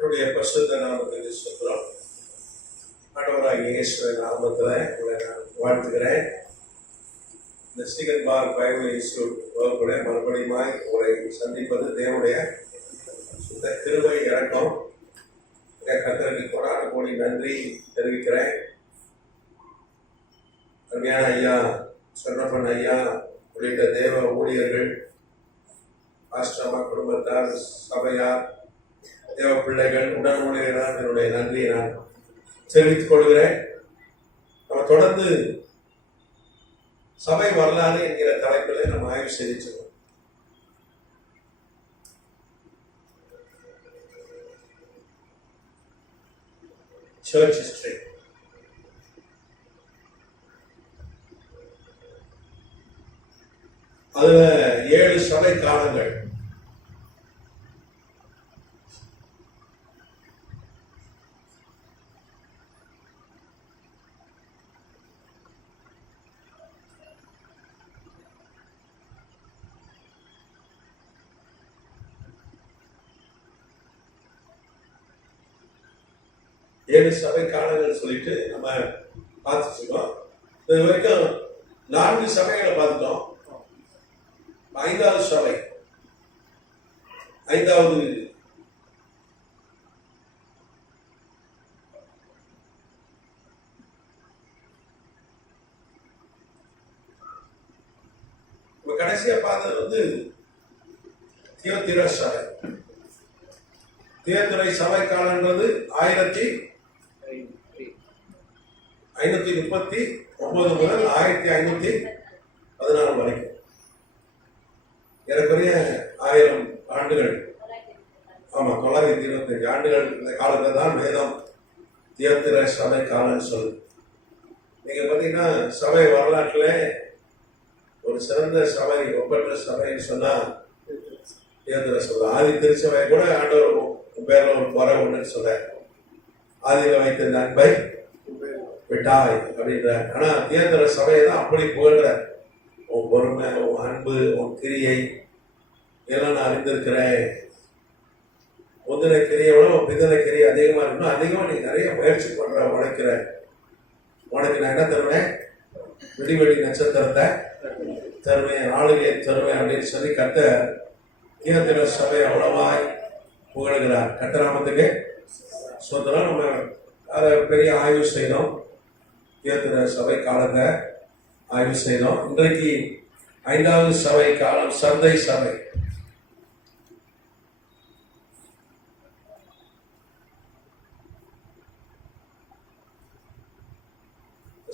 கர்த்தருடைய பரிசுத்த நாமத்துக்கு ஸ்தோத்திரம். ஆண்டவராகிய இயேசுவின் நாமத்தில் உங்களை நான் வாழ்த்துகிறேன். இந்த ஸ்ரீகன் பார் பைபிள் இன்ஸ்டிடியூட் வகுப்புடைய மறுபடியுமாய் உங்களை சந்திப்பது தேவனுடைய சுத்த கிருபை இறக்கம். கர்த்தருக்கு கொடான கோடி நன்றி தெரிவிக்கிறேன். அருமையான ஐயா சொன்னப்பன் ஐயா உள்ளிட்ட தேவ ஊழியர்கள், ஆசிரம குடும்பத்தார், சபையார், தேவ பிள்ளைகள், உடன் ஊழியர்களால் என்னுடைய நன்றியை நான் தெரிவித்துக் கொள்கிறேன். நம்ம தொடர்ந்து சபை வரலாறு என்கிற தலைப்பில் நம்ம ஆய்வு செய்திருக்கோம். Search history. அதுல 7 சபை காலங்கள். ஏழு சபை காலங்கள் சொல்லிட்டு நம்ம பார்த்துருக்கோம். இது வரைக்கும் 4 சபைகளை பார்த்துட்டோம். 5வது சபை, 5வது கடைசியா பார்த்தது தியோத்திர சபை. தியோத்திரை சபை காலன்றது 1539 முதல் 1514 வரைக்கும், ஏறக்குறைய 1000 ஆண்டுகள். ஆமா, 925 ஆண்டுகள். இந்த காலத்துல தான் வேதம் தியோத்திர சபை காலம் சொல்லு. நீங்க பாத்தீங்கன்னா சபை வரலாற்றுல ஒரு சிறந்த சபை, ஒப்பற்ற சபைன்னு சொன்னா தியோத்திர சபை. ஆதி திருச்சபை கூட ஆண்டவர் பேர்ல ஒரு குறை ஒண்ணுன்னு சொல்ல, ஆதியில வைத்த நண்பை விட்டாய் அப்படின்ற. ஆனா தியோத்திர சபையை தான் அப்படி புகழ்ற. உன் பொறுமை, உன் அன்பு, உன் கிரியை எல்லாம் நான் அறிந்திருக்கிறேன். முந்தின கிரியை விட உன் பிந்தின கிரியை அதிகமா இருக்கணும். அதிகமா நீ நிறைய முயற்சி பண்ற, உழைக்கிற. உனக்கு நான் என்ன தருவேன்? விடிவெளி நட்சத்திரத்தை தருவேன், ஆளுகையை தருவேன் அப்படின்னு சொல்லி கர்த்தர் தியோத்திர சபை அவ்வளவாய் புகழ்கிறார். கர்த்தராமத்துக்கு ஸ்தோத்திரம். நம்ம அதை பெரிய ஆய்வு செய்தோம். தியோத்திர சபை காலத்தை ஆய்வு செய்தோம். இன்றைக்கு 5வது சபை காலம், சர்தை சபை.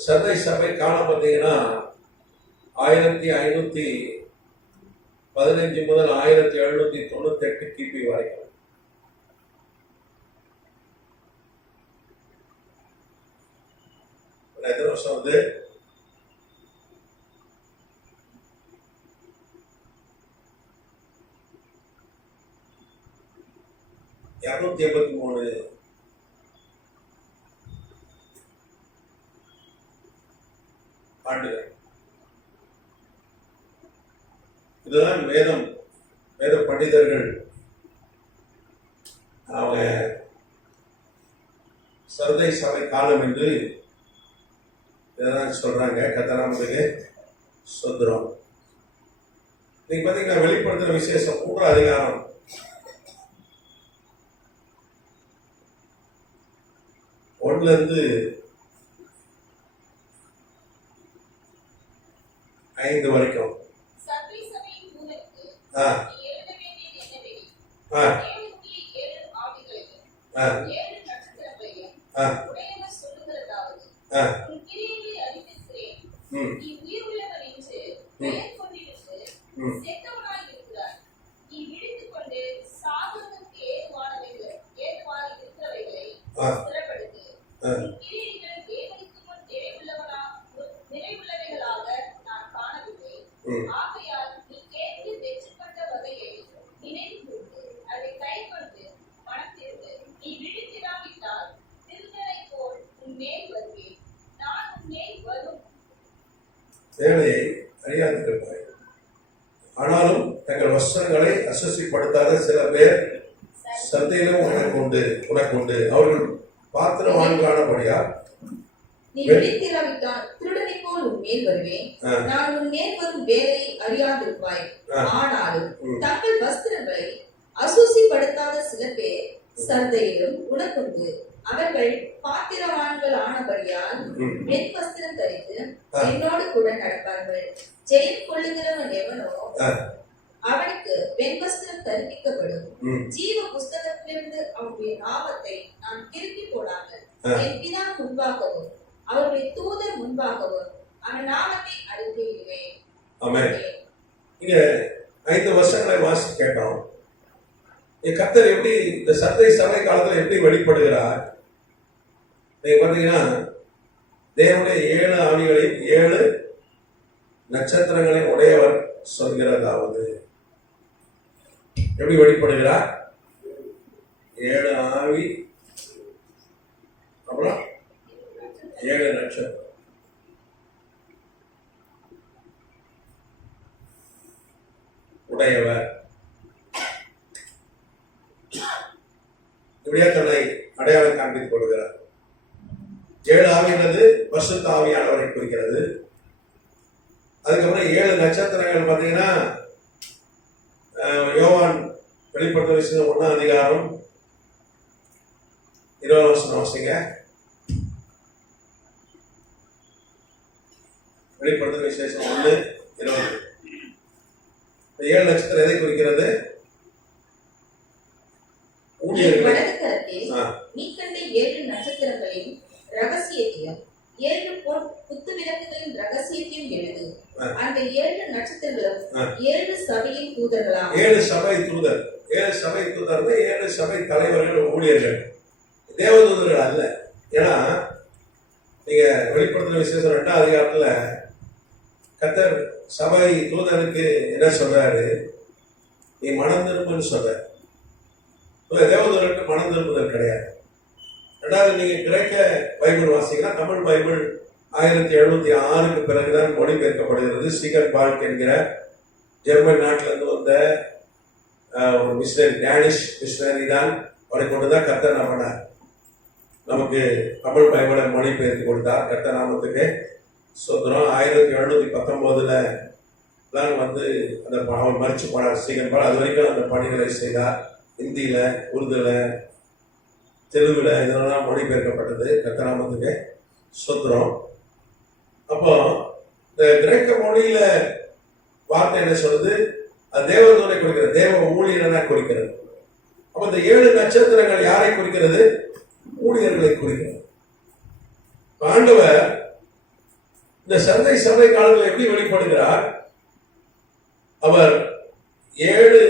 சர்தை சபை காலம் பார்த்தீங்கன்னா 1515 முதல் 1798 கிபி வரைக்கும். எத்தனை வருஷம் வந்து 283 ஆண்டுகள். இதுதான் வேத பண்டிதர்கள் அவங்க சர்தை சபை காலம் என்று இதான் சொல்றாங்க. கர்த்தராமத்துக்கு ஸ்தோத்திரம். நீங்க பாத்தீங்கன்னா வெளிப்படுத்துற விசேஷம் 3 அதிகாரம். ஒன்னுல இருந்து 5 வரைக்கும். தேவையை அறியாதிருப்பாய். ஆனாலும் தங்கள் வஸ்திரங்களை அசுசிப்படுத்தாத சில பேர் சந்தையிலும் உனக்குண்டு அவர்கள் பாத்திரவான்கானபடியா நீ விழித்திராவிட்டால் திருடனை போல் உன் மேல் வருவேன். நான் உன் மேல் வரும் வேலையை அறியாதிருப்பாய். ஆனாலும் தங்கள் வஸ்திரங்களை அசூசிப்படுத்தாத சில பேர் சந்தையிலும் உனக்குண்டு. அவர்கள் பாத்திரவான்கள் ஆனபடியால் வெண் வஸ்திரம் தரித்து என்னோடு கூட நடப்பார்கள். ஜெயம் கொள்ளுகிறவன் எவனோ அவனுக்கு வெண்வஸ்திரம் தரிப்பிக்கப்படும். ஜீவ புஸ்தகத்திலிருந்து அவருடைய நாமத்தை நான் திருப்பி போடாமல் என் பிதா முன்பாகவும் அவருடைய தூதர் முன்பாகவும் அவன் நாமத்தை அறிக்கையிடுவேன். ஆமென். இங்க 5 வருஷங்களை வாசி கேட்டோம். கர்த்தர் எப்படி இந்த சந்தை சபை காலத்துல எப்படி வெளிப்படுகிறார்? நீங்க பாத்தீங்கன்னா தேவனுடைய 7 ஆவிகளையும் 7 நட்சத்திரங்களின் உடையவர் சொல்கிறதாவது எப்படி வெளிப்படுகிறார்? 7 ஆவி, அப்புறம் 7 நட்சத்திரம். உடையவர் இப்படியா தன்னை அடையாளம் காண்பித்துக் கொள்கிறார். 7 ஆவியானது பரிசுத்த ஆவியானவரை குறிக்கிறது. அதுக்கப்புறம் 7 நட்சத்திரங்கள் பார்த்தீங்கன்னா யோவான் வெளிப்படுத்த விசேஷம் 1 அதிகாரம் 20 வசனம் வாசிங்க. வெளிப்படுத்த விசேஷம் 1:20. 7 நட்சத்திரம் எதை குறிக்கிறது? ஊழியர்கள். நீ கண்ட 7 நட்சத்திரங்களின் ரகசியத்தையும் 7 பொன் குத்து விளக்குகளின் ரகசியத்தையும் எழுது. அந்த 7 நட்சத்திரங்களும் 7 சபையின் தூதர்களாம். 7 சபை தூதர். 7 சபை தூதர்னா 7 சபை தலைவர்கள், ஊழியர்கள், தேவதூதர்கள் அல்ல. ஏன்னா நீங்க வெளிப்படுத்தின விசேஷம் 2ஆம் அதிகாரத்துல கர்த்தர் சபை தூதனுக்கு என்ன சொல்றாரு? நீ மனம் திரும்புன்னு சொல்ற. தேவதூதருக்கு மனம் திரும்புதல் கிடையாது. ரெண்டாவது, நீங்க கிரேக்க பைபிள் வாசிங்கன்னா தமிழ் பைபிள் 1706க்கு பிறகுதான் மொழிபெயர்க்கப்படுகிறது. ஸ்டீகன் பால்க் என்கிற ஜெர்மன் நாட்டிலிருந்து வந்த ஒரு மிஷனரி, டேனிஷ் மிஷனரி தான் அவரை கொண்டுதான் கர்த்தர் பண்ணார். நமக்கு தமிழ் பைபிளை மொழிபெயர்த்து கொடுத்தார். கர்த்தர் நாமத்துக்கு சொந்தம். 1719 தான் வந்து அந்த அவர் மறிச்சு போனார் ஸ்டீகன் பால். அது வரைக்கும் அந்த பணிகளை செய்தார். ஹிந்தியில, உருதுல, தெலுங்குல இதெல்லாம் மொழிபெயர்க்கப்பட்டது. கர்த்தராமத்துக்கு சொந்தம். அப்போ இந்த கிரேக்க மொழியில வார்த்தை என்ன சொல்றது? அது தேவதூதனை குறிக்கிறது, தேவ ஊழியனை குறிக்கிறது. அப்ப இந்த 7 நட்சத்திரங்கள் யாரை குறிக்கிறது? ஊழியர்களை குறிக்கிறது. ஆண்டவர் இந்த சந்தை சபை காலத்தில் எப்படி வெளிப்படுகிறார்? அவர் 7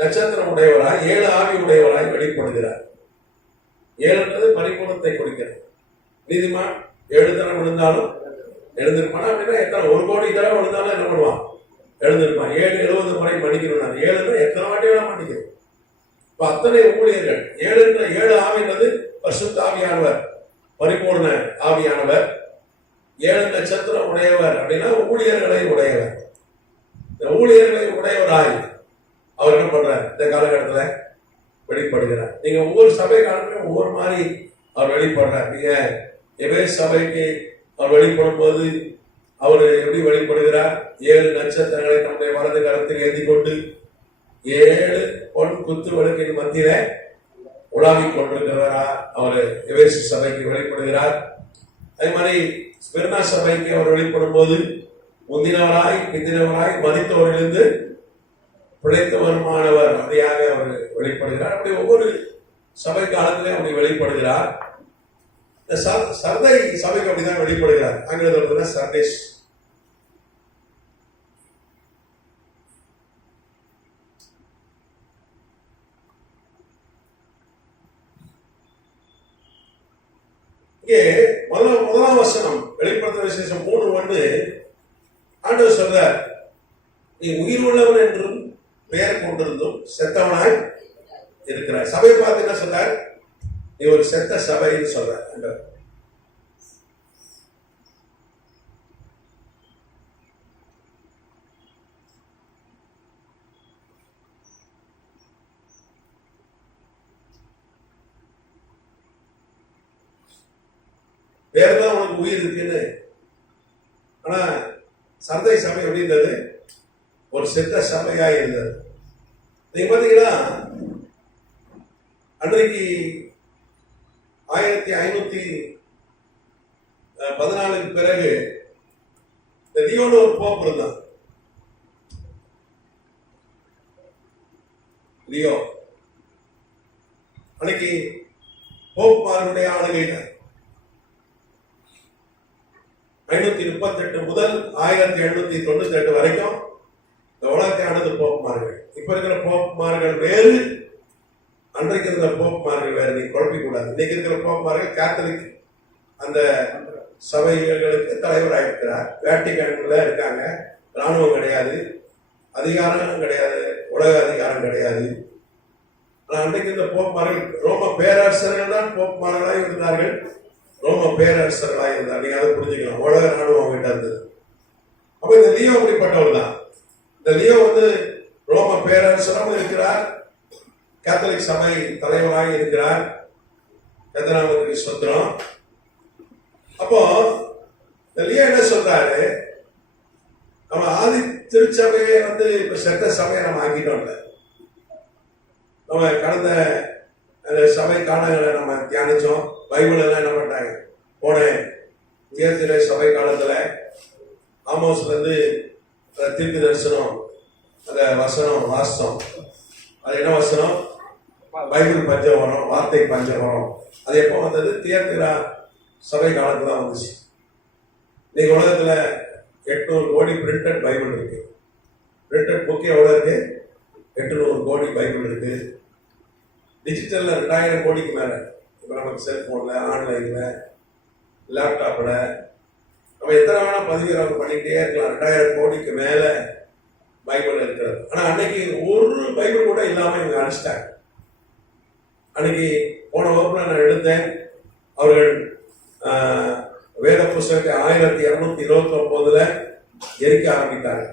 நட்சத்திரம் உடையவராய், 7 ஆவி உடையவராய் வெளிப்படுகிறார். 7 பரிபூர்ணத்தை குறிக்கிறது. நீதிமான் 7 தரம் விழுந்தாலும் எழுந்திருப்பானா? அப்படின்னா எத்தனை 1 கோடி தரம் விழுந்தாலும் என்ன பண்ணுவான்? எழுந்திருப்பான். 70 முறை மன்னிக்கணும். 7 எத்தனை வாட்டி வேணா மன்னிக்கணும். இப்ப அத்தனை ஊழியர்கள் 7 ஆவின்றது பரிசுத்த ஆவியானவர், பரிபூர்ண ஆவியானவர். 7 நட்சத்திரம் உடையவர் அப்படின்னா ஊழியர்களை உடையவர். இந்த ஊழியர்களை உடையவராய் அவர் என்ன பண்றார்? இந்த காலகட்டத்தில் வெளிப்படுகிறார். நீங்க ஒவ்வொரு சபை காலத்திலும் ஒவ்வொரு மாதிரி அவர் வெளிப்படுறார். நீங்க எபேசு சபைக்கு அவர் வெளிப்படும் போது அவர் எப்படி வெளிப்படுகிறார்? 7 நட்சத்திரங்களை நம்முடைய வலது கரத்தில் ஏந்தி கொண்டு 7 பொன் குத்து விளக்கின் மத்தியில உலாவிக் கொண்டிருக்கிறவரா அவர் எபேசு சபைக்கு வெளிப்படுகிறார். அதே மாதிரி ஸ்மிர்னா சபைக்கு அவர் வெளிப்படும் போது முந்தினவராய் பிந்தினவராய் மதித்தவரிலிருந்து பிழைத்து வருமானவர் அப்படியாக அவர் வெளிப்படுகிறார். அப்படி ஒவ்வொரு சபை காலத்திலே அப்படி வெளிப்படுகிறார். இந்த சர்தை சபைக்கு அப்படிதான் வெளிப்படுகிறார். ஆங்கிலத்தில் சர்டேஸ். இங்கே முதலாம் வசனம் வெளிப்படுத்த விசேஷம் 3:1 ஆண்டவர் சொல்றார், நீ உயிர் உள்ளவன் என்றும் பெயர் கொண்டிருந்தும் செத்தவனாய் இருக்கிறார். சபையை பார்த்து என்ன சொல்றார்? நீ ஒரு செத்த சபைன்னு சொல்ற. பேர் தான் உனக்கு உயிர் இருக்குன்னு. ஆனா சந்தை சபை எப்படி இருந்தது? ஒரு செத்த சபையா இருந்தது. நீங்க பாத்தீங்கன்னா அன்றைக்கு 1514 பிறகு லியோன்னு ஒரு போப் இருந்தான். லியோ அன்னைக்கு போப்மாருடைய ஆளுகையில 538 முதல் 1798 வரைக்கும் இந்த உலகத்தை ஆனது போப்மார்கள். இப்ப இருக்கிற போப்மார்கள் வேறு, அன்றைக்கு இருந்த போப்மார்கள் வேறு. நீ குழப்பிக்க கூடாது. இன்னைக்கு இருக்கிற போப்மார்கள் கேத்தலிக் அந்த சபைகளுக்கு தலைவராக இருக்கிறார். வேட்டிக்கன்ல இருக்காங்க. ராணுவம் கிடையாது, அதிகாரம் கிடையாது, உலக அதிகாரம் கிடையாது. ஆனால் அன்றைக்கு இந்த போப்மார்கள் ரோம பேரரசர்கள் தான் போப்மார்களாக இருந்தார்கள். ரோம பேரரசர்களாக இருந்தார். நீங்க அதை புரிஞ்சுக்கலாம். உலக ராணுவம் அவங்ககிட்ட இருந்தது. அப்ப இந்த லியோ அப்படிப்பட்டவர் தான். இந்த லியோ ரோம பேரரசராகவும் இருக்கிறார், கேத்தலிக் சபை தலைவராக இருக்கிறார். கர்த்தருக்கு ஸ்தோத்திரம். அப்போ இந்த லியோ என்ன சொல்றாரு? நம்ம ஆதி திருச்சபையை இப்ப செத்த சபையை நம்ம ஆக்கிட்டோம்ல. நம்ம கடந்த சபை காலங்களை நம்ம தியானிச்சோம். பைபிள் எல்லாம் என்ன பண்ணாங்க? போன தியத்திர சபை காலத்துல ஆமோஸ்ல இருந்து தீர்க்க தரிசனம் அந்த வசனம் வாசம். அது என்ன வசனம்? பைபிள் பஞ்சம் வரும், வார்த்தை பஞ்சம் வரும். அது எப்போ வந்தது? தியத்திர சபை காலத்துல தான் வந்துச்சு. இன்னைக்கு உலகத்துல 800 கோடி பிரிண்டட் பைபிள் இருக்கு. பிரிண்டட் புக் எவ்வளவு இருக்கு? 800 கோடி பைபிள் இருக்கு. டிஜிட்டல்ல 2000 கோடிக்கு மேல. இப்ப நமக்கு செல்போன்ல, ஆன்லைன்ல, லேப்டாப்ல நம்ம எத்தனை வேணா பதிவிறக்கம் பண்ணிக்கிட்டே இருக்கலாம். 2000 கோடிக்கு மேல பைபிள் இருக்கிறது. ஆனா அன்னைக்கு ஒரு பைபிள் கூட இல்லாம இவங்க அடிச்சிட்டாங்க. அன்னைக்கு போன வகுப்புல நான் எடுத்தேன். அவர்கள் வேத புஸ்தகத்தை 1229 எரிக்க ஆரம்பித்தாங்க.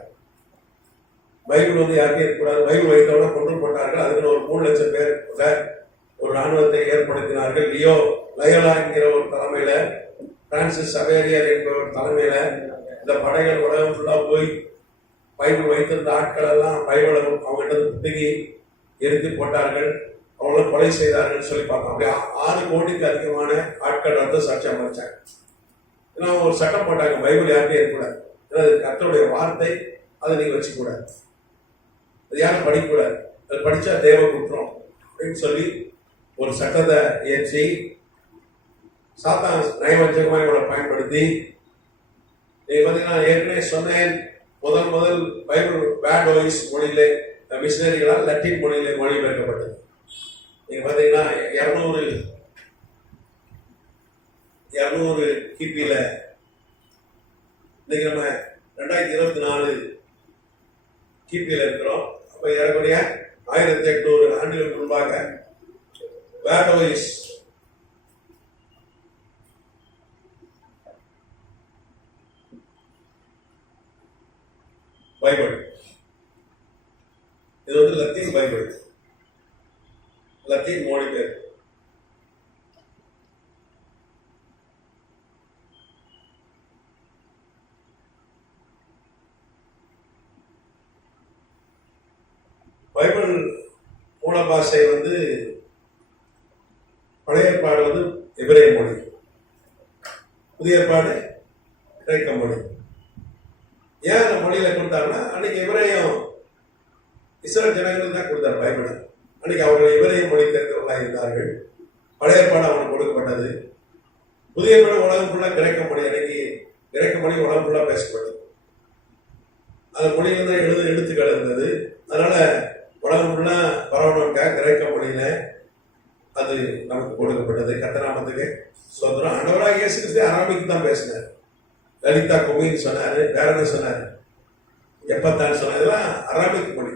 பைபிள் யாருக்கும் இருக்கக்கூடாது. பைபிள் வைத்தோட கொண்டு போட்டார்கள். அதுக்கு ஒரு 3 லட்சம் பேர் ஒரு ராணுவத்தை ஏற்படுத்தினார்கள். லயோலா என்கிற ஒரு தலைமையில, பிரான்சிஸ் சவேரியர் என்பவர் தலைமையில இந்த படைகள் உலகம் ஃபுல்லா போய் பைபிள் வைத்திருந்த ஆட்கள் எல்லாம் பைபிளை அவங்ககிட்ட பிடுங்கி எரித்து போட்டார்கள். அவங்கள கொலை செய்தார்கள் சொல்லி பார்த்தோம். அப்படியே 6 கோடிக்கு அதிகமான ஆட்கள் சாட்சியம் அமைச்சாங்க. ஏன்னா ஒரு சட்டம் போட்டாங்க, பைபிள் யாருக்கே இருக்கக்கூடாது. ஏன்னா அது கர்த்தருடைய வார்த்தை, அதை நீங்க வச்சுக்கூடாது, அது யாரும் படிக்கக்கூடாது, அது படிச்சா தேவ குற்றம் அப்படின்னு சொல்லி ஒரு சட்டத்தை இயற்றி சாத்தான் நயவஞ்சகமாக இவனை பயன்படுத்தி, நீங்க பாத்தீங்கன்னா ஏற்கனவே சொன்னேன், முதல் பைபிள் பேட் வாய்ஸ் மொழியிலே மிஷினரிகளால் லத்தீன் மொழியிலே மொழிபெயர்க்கப்பட்டது. நீங்க பாத்தீங்கன்னா 200 கிபியில, இன்னைக்கு நம்ம 2024 கிபியில இருக்கிறோம். அப்ப ஏறக்குறைய 1800 ஆண்டுகளுக்கு முன்பாக பேட் வாய்ஸ் பைபிள், இது லத்தீன் பைபிள், லத்தீன் மொழிபெயர். பைபிள் மூல பாஷை பழைய ஏற்பாடு எபிரேய மொழி, புதிய ஏற்பாடு கிரேக்க மொழி. ஏன் அந்த மொழியில கொடுத்தாருன்னா, அன்னைக்கு எபிரேயம் இஸ்ரேல் ஜனங்களுக்கு தான் கொடுத்தார் பைபிளை. அன்னைக்கு அவர்கள் எபிரேய மொழி தெரிந்தவர்களாக இருந்தார்கள். பழைய ஏற்பாடு அவனுக்கு கொடுக்கப்பட்டது. புதிய ஏற்பாடு உலகம் ஃபுல்லா கிரேக்க மொழி. அன்னைக்கு கிரேக்க மொழி உலகம் ஃபுல்லா பேசப்பட்டது. அந்த மொழியில தான் எழுத்துக்கள் இருந்தது. அதனால உலகம் ஃபுல்லா பரவணுக்காக கிரேக்க மொழியில அது நமக்கு கொடுக்கப்பட்டது. கர்த்தநாமத்துக்கு ஸ்தோத்திரம். ஆண்டவராகிய இயேசு கிறிஸ்து அரபிக் தான் பேசினார். லலிதா குமின்னு சொன்னாரு, வேற என்ன சொன்னாரு, எப்பத்தான் சொன்னார். இதெல்லாம் அரபிக் மொழி.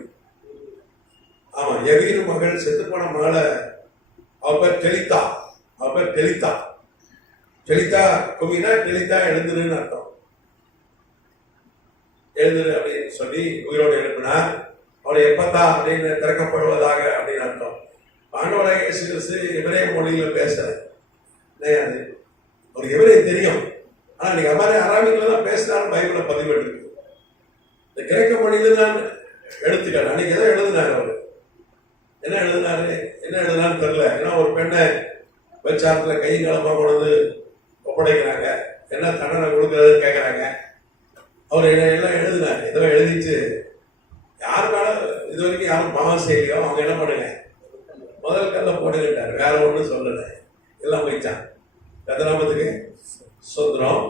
ஆமா, எவீரு மகள் செத்து போன மகளை அவ பேர் டெலிதா, அவ பேர் டெலிதா. டெலிதா குமினா டெலிதா எழுந்துருன்னு அர்த்தம். எழுந்துரு அப்படின்னு சொல்லி உயிரோடு எழுப்பினார். அவரை எப்பத்தா அப்படின்னு திறக்கப்படுவதாக அப்படின்னு அர்த்தம். ஆண்டவராகிய இயேசு கிறிஸ்து எபிரேய மொழியில பேசுறார். அவருக்கு எபிரேயம் தெரியும். ஆனா நீங்க மாதிரி அராமிக்ல தான் பேசினாலும் பைபிள பதிவிட்டு இந்த கிரேக்க மொழியில தான் எழுத்துக்கள். அன்னைக்கு எதோ எழுதினாரு அவரு. என்ன எழுதினான்னு தெரியல. ஏன்னா ஒரு பெண்ணை விபச்சாரத்துல கை கலப்பா கொண்டு ஒப்படைக்கிறாங்க, என்ன தண்டனை கொடுக்கறதுன்னு கேட்கறாங்க. அவர் எல்லாம் எழுதினார். ஏதோ எழுதிச்சு யார் மேல இது வரைக்கும் யாரும் பாவம் செய்யலையோ அவங்க என்ன பண்ணுங்க, முதல் கல்ல போடுகிட்டார். வேற ஒன்றும் சொல்லலை, எல்லாம் போயிச்சான். கதநாமத்துக்கு சுந்தரம்.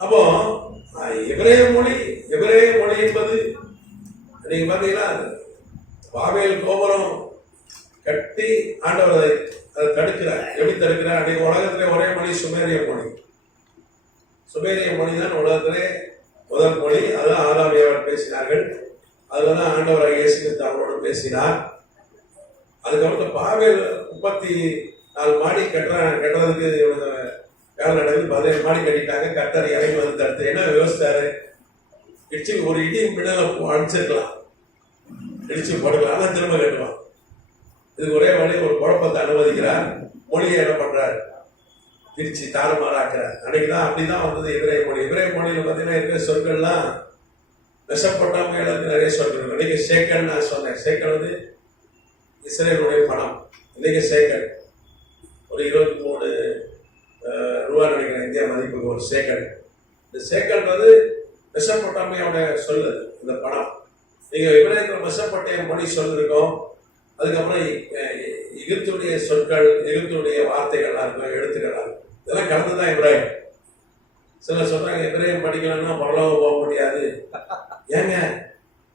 அப்போ எபிரேய மொழி என்பது நீங்க பாத்தீங்கன்னா பாபேல் கோபுரம் கட்டி ஆண்டவர் அதை தடுக்கிறார். எப்படி தடுக்கிறார்? அன்றைக்கு உலகத்திலே ஒரே மொழி சுமேரிய மொழி. சுமேரிய மொழி தான் உலகத்திலே முதல் மொழி. அதுதான் ஆதாம் ஏவாள் பேசினார்கள். அதுலதான் ஆண்டவர் இயேசு கிறிஸ்து அவரோடு பேசினார். அதுக்கப்புறம் பாபேல் 34 மாடி கட்டுறதுக்கு வேலை நடக்குது. 17 மாடி கட்டிட்டாங்க. கர்த்தர் இறங்கி வந்து தடுத்து என்ன யோசித்தாரு? இடிச்சு ஒரு இடி மின்னல அடிச்சிருக்கலாம், இடிச்சு போடலாம், ஆனால் திரும்ப கட்டுவான். இதுக்கு ஒரே வழி, ஒரு குழப்பத்தை அனுமதிக்கிறார். மொழியை என்ன பண்றாரு? பிரிச்சு தாறுமாறாக்குறார். அன்னைக்குதான் அப்படிதான் வந்தது எபிரேய மொழி. எபிரேய மொழியில பார்த்தீங்கன்னா இருக்கிற சொற்கள்லாம் மெசொப்பொட்டாமியாவுக்கு நிறைய சொற்கள். இன்னைக்கு சேக்கல் நான் சொன்னேன். சேக்கல் வந்து இஸ்ரேலுடைய பணம். இன்னைக்கு சேக்கல் ஒரு 23 ரூபா நினைக்கிறேன் இந்தியா மதிப்புக்கு ஒரு சேக்கல். இந்த சேக்கல்ன்றது மெசொப்பொட்டாமியாவுடைய சொல்லு. இந்த பணம் நீங்க எபிரேயத்தில் மெசொப்பொட்டாமிய மொழி சொல் இருக்கும். அதுக்கப்புறம் எகிப்துடைய சொற்கள், எகிப்துடைய வார்த்தைகள்லாம் இருக்கும், எழுத்துக்கள்லாம் இருக்கும். இதெல்லாம் கலந்துதான் எபிரேயம். சில சொல்றாங்க எபிரேயம் படிக்கலன்னா பரலோகம் போக முடியாது. ஏங்க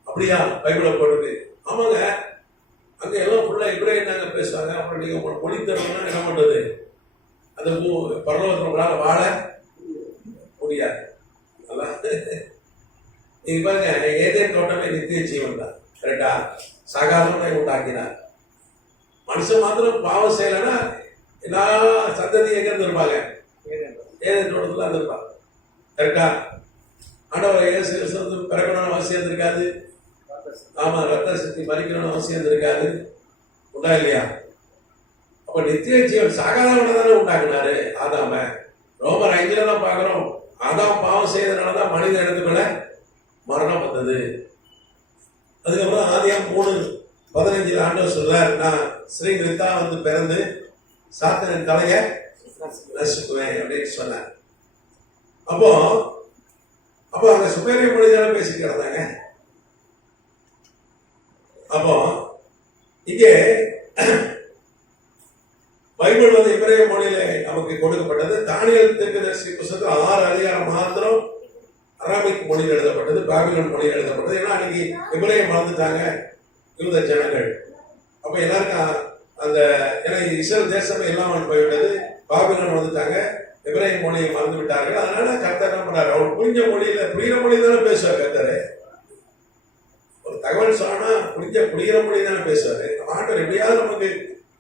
அப்படியா? பைபிளை போட்டுது. ஆமாங்க, அங்க எல்லாம் ஃபுல்லா எபிரேயம் தாங்க பேசுவாங்க. அப்புறம் நீங்க மொழி தரணும்னா என்ன பண்றது? அந்த பரலோகத்தில் உங்களால வாழ முடியாது. அதான் நீங்க பாருங்க, ஏதேன் தோட்டமே நித்திய ஜீவன் தான். கரெக்டா? சாகாதவனை உண்டாக்கினார். மனுஷன் மாத்திரம் பாவம் செய்யலைன்னா எல்லா சந்ததி எங்க இருந்திருப்பாங்க? ஏதேன் தோட்டத்துல இருந்திருப்பாங்க. கரெக்டா? ஆண்டவர் இயேசு கிறிஸ்து பிறக்கணும்னு அவசியம் இருந்திருக்காது. ஆமா, ரத்த சக்தி மறிக்கணும்னு அவசியம் இருக்காது. உண்டா இல்லையா? அப்ப நித்திய ஜீவன் சாகாதவனை தானே உண்டாக்குனாரு ஆதாம. ரோமர் 5 தான் பாக்குறோம். ஆதாம் பாவம் செய்யறதுனாலதான் மனித இடத்துக்குள்ள மரணம் வந்தது. அதுக்கப்புறம் ஆதியாம் 3:15 ஆண்டவர் சொல்றார், நான் ஸ்ரீகிருத்தா வந்து பிறந்து சாத்தனின் தலைய நசுக்குவேன் அப்படின்னு சொன்னார். அப்போ அங்க சுமேரிய மொழி தானே பேசிட்டு கிடந்தாங்க. அப்போ இங்கே பைபிள் வந்து எபிரேய மொழியில நமக்கு கொடுக்கப்பட்டது. தானியேல் தீர்க்கதரிசி புத்தகத்தில் 6 அதிகாரம் மாத்திரம் அராமிக் மொழியில் எழுதப்பட்டது, பாபிலோன் மொழியில் எழுதப்பட்டது. ஏன்னா அன்னைக்கு எபிரேயம் மறந்துட்டாங்க யூத ஜனங்கள். அப்ப எல்லாருக்கும் அந்த ஏன்னா இஸ்ரேல் தேசமே எல்லாம் போய்விட்டது. பாபிலோன் வந்துட்டாங்க, எபிரேய மொழியை மறந்து விட்டார்கள். அதனால கர்த்தர் என்ன பண்ணாரு? அவர் புரிஞ்ச மொழியில, புரிகிற மொழி தானே பேசுவார் கர்த்தர். ஒரு தகவல் சொன்னா புரிகிற மொழி தானே பேசுவாரு. ஆண்டவர் எப்படியாவது நமக்கு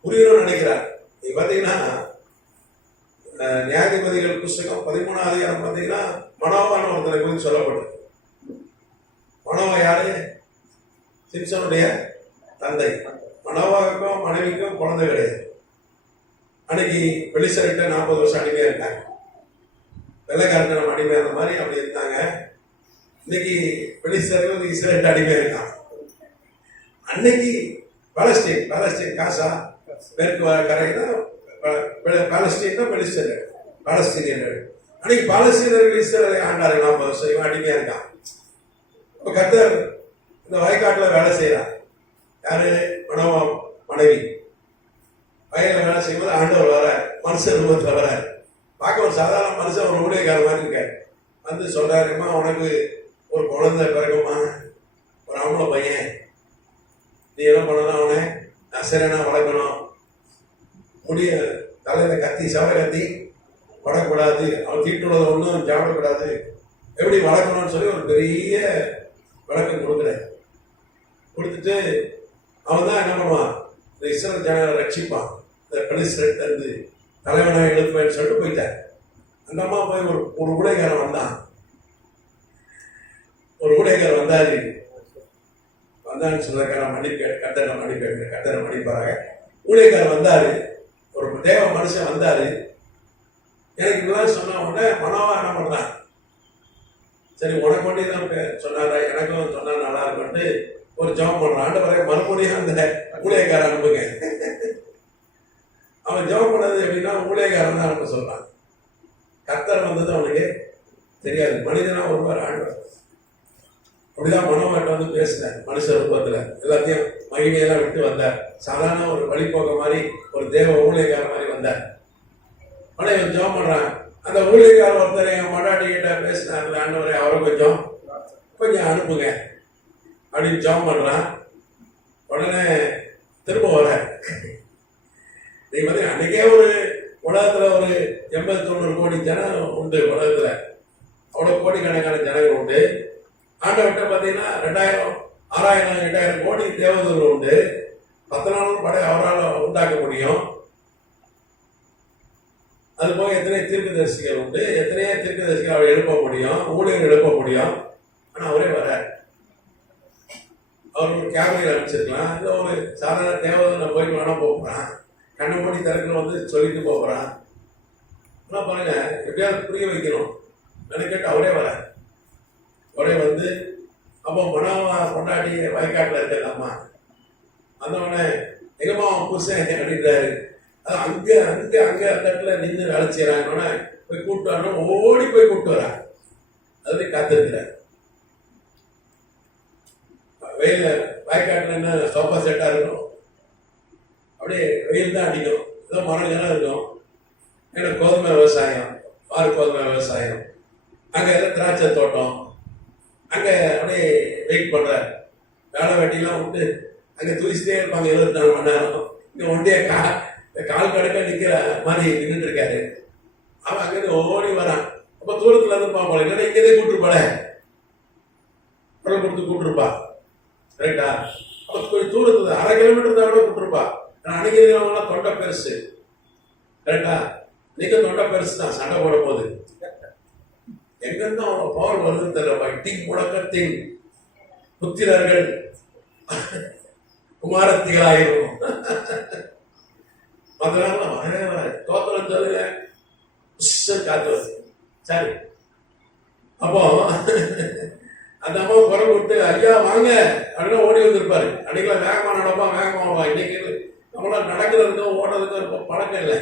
புரியணும்னு நினைக்கிறார். நீங்க பாத்தீங்கன்னா நியாயாதிபதிகள் புஸ்தகம் 13ஆம் அதிகாரம் பாத்தீங்கன்னா மனோவான ஒருத்தரை குறித்து சொல்லப்படுது. மனோவா யாரு? சிம்சனுடைய தந்தை. மனோவாவுக்கும் மனைவிக்கும் குழந்தை கிடையாது. அன்னைக்கு பெலிஸ்தர்கிட்ட 40 வருஷம் அடிமையா இருந்தாங்க. வெள்ளைக்காரன் நம்ம அடிமையா இருந்த மாதிரி அப்படி இருந்தாங்க. இன்னைக்கு பெலிஸ்தர்கள் இஸ்ரேல் அடிமையா இருக்காங்க. அன்னைக்கு பாலஸ்தீன் காசா மேற்கு கரைனா பாலஸ்தீன் தான் பெலிஸ்தர்கள், பாலஸ்தீனியர்கள். அன்னைக்கு பாலஸ்தீனர்கள் இஸ்ரேலை ஆண்டார்கள் 40 வருஷம். இவன் அடிமையா இருக்கான். இப்ப கர்த்தர் இந்த வயக்காட்டுல வேலை செய்யறான். யாரு? மனோவா மனைவி வயல வேலை செய்யும்போது ஆண்டவர் வர மனுஷன் ரூபத்தில் வர பார்க்க ஒரு சாதாரண மனுஷன், ஒரு ஊழியக்கார மாதிரி இருக்காரு. வந்து சொல்றாருமா, உனக்கு ஒரு குழந்தை பிறகுமா, ஒரு ஆம்பளை பையன், நீ என்ன பண்ணணும்? அவனை நசரனா வளர்க்கணும். முடிய தலையில கத்தி, சவர கத்தி படக்கூடாது. அவன் தீட்டுள்ளதை ஒன்றும் சாப்பிடக்கூடாது. எப்படி வளர்க்கணும்னு சொல்லி ஒரு பெரிய விளக்கம் கொடுக்குறேன். கொடுத்துட்டு அவன் தான் என்ன பண்ணுவான்? இந்த இஸ்ரேல் ஜனங்களை ரட்சிப்பான். இந்த பெலிஸ்தர்கிட்ட இருந்து தலைவனாக எழுப்புவேன்னு சொல்லிட்டு போயிட்டார். அந்த அம்மா போய் ஒரு ஊழியக்காரன் வந்தான். ஒரு ஊழியக்காரர் வந்தான்னு சொல்றக்கார மன்னிப்பு, கத்தரை மன்னிப்பாராங்க. ஊழியக்காரர் வந்தாரு. ஒரு தேவ மனுஷன் வந்தாரு. எனக்கு இப்பதான் சொன்ன உடனே மனோவா என்ன பண்ணான், சரி உனக்கு ஒண்டி தான் சொன்னாரா, எனக்கும் சொன்னா நல்லா இருக்கும்ட்டு ஒரு ஜெபம் பண்றான். ஆண்டவரே மறுபடியும் அந்த ஊழியக்காரன் அனுப்புங்க. அவன் ஜெபம் பண்ணது எப்படின்னா ஊழியக்காரன் தான் அனுப்ப சொல்றான். கர்த்தர் வந்தது அவனுக்கு தெரியாது. மனிதனா ஒருவர் ஆண்டவர். அப்படிதான் மனோவாட்ட வந்து பேசினார். மனுஷ ரூபத்துல எல்லாத்தையும் மகிமையெல்லாம் விட்டு வந்தார். சாதாரண ஒரு வழிபோக்க மாதிரி ஒரு தேவ ஊழியக்கார மாதிரி வந்தார். ஆனா இவன் ஜெபம் பண்றான். அந்த ஊழியக்கார ஒருத்தர் என் மடாட்டி கிட்ட பேசினார்ல, ஆண்டவரே அவரை கொஞ்சம் அனுப்புங்க அப்படின்னு ஜெபம் பண்றான். உடனே திரும்ப வர நீ வந்து அன்னைக்கே ஒரு உலகத்துல ஒரு 80-90 கோடி ஜனம் உண்டு. உலகத்துல அவ்வளவு கோடிக்கணக்கான ஜனங்கள் உண்டு. ஆண்டவர்கிட்ட பார்த்தீங்கன்னா 2000, 6000, 8000 கோடி தேவதூர்கள் உண்டு. 10 நாளும் படை அவரால் உண்டாக்க முடியும். அது போக எத்தனை தீர்க்கதரிசிகள் உண்டு, எத்தனையோ தீர்க்கதரிசிகள் அவர் எழுப்ப முடியும், ஊழியர்கள் எழுப்ப முடியும். ஆனா அவரே வர அவர் ஒரு கேமரையில் அனுப்பிச்சிருக்கலாம். இல்லை ஒரு சாதாரண தேவதை போயிட்டு வேணா போகிறான், கண்ணை மூடி திறக்கணும் வந்து சொல்லிட்டு போகிறான். ஆனால் பாருங்க எப்படியாவது புரிய வைக்கணும் நினைக்கிட்டு அவரே வர ஒரே வந்து அப்போ மனவா கொண்டாடி வயக்காட்டில் இருக்க அம்மா அந்தவனே எங்கம்மா அவன் புருஷன் அப்படின்றாரு. அது அங்கே அந்த இடத்துல நின்று வேலை செய்யறாங்க. போய் கூப்பிட்டு வரணும், ஓடி போய் கூப்பிட்டு வரா. அதுலேயும் காத்திருக்கிறார். வெயில வயக்காட்டில் என்ன சோஃபா செட்டாக இருக்கும், அப்படியே வெயில் தான் அடிக்கும். ஏதோ மரங்கள்லாம் இருக்கும். ஏன்னா கோதுமை விவசாயம், கோதுமை விவசாயம், அங்கே எல்லாம் திராட்சை தோட்டம். அங்கே அப்படியே வெயிட் பண்ற வேலை வெட்டிலாம் விட்டு அங்கே துளிச்சுட்டே இருப்பாங்க 24 மணி நேரம். இங்கே ஒண்டியே கால் கடுக்க நிற்கிற மாதிரி நின்றுட்டு இருக்காரு. அவன் அங்கேருந்து ஓடி வரான். அப்போ தூரத்துல இருந்து பார்ப்பாள், இல்லைன்னா இங்கேயே கூப்பிட்டுருப்பாளே, குரல் கொடுத்து கூப்பிட்டுருப்பா. ரைட்டா? அப்போ கொஞ்சம் தூரத்துல 1/2 கிலோமீட்டர் தான் கூட கூப்பிட்டுருப்பா. அன்னைக்கு இருக்கிறவங்களாம் தொண்டை பெருசு. கரெக்டா? நீங்க தொண்டை பெருசு தான் சண்டை போட போது. எங்கிருந்து அவனோட பவர் வருதுன்னு தெரியல. டிங் முழக்கத்தின் புத்திரர்கள் குமாரத்திகளாயிரும். அதனால வரவே வராது. தோத்திரம் சொல்லுங்க, காத்து வருது. சரி, அப்போ அந்த அம்மா குரல் விட்டு ஐயா வாங்க அப்படின்னா ஓடி வந்திருப்பாரு. அன்னைக்கெல்லாம் வேகமா நடப்பா, வேகமா வருவான். இன்னைக்கு நம்மளா நடக்கிறதுக்கும் ஓடுறதுக்கும் இருக்கும் பழக்கம் இல்லை.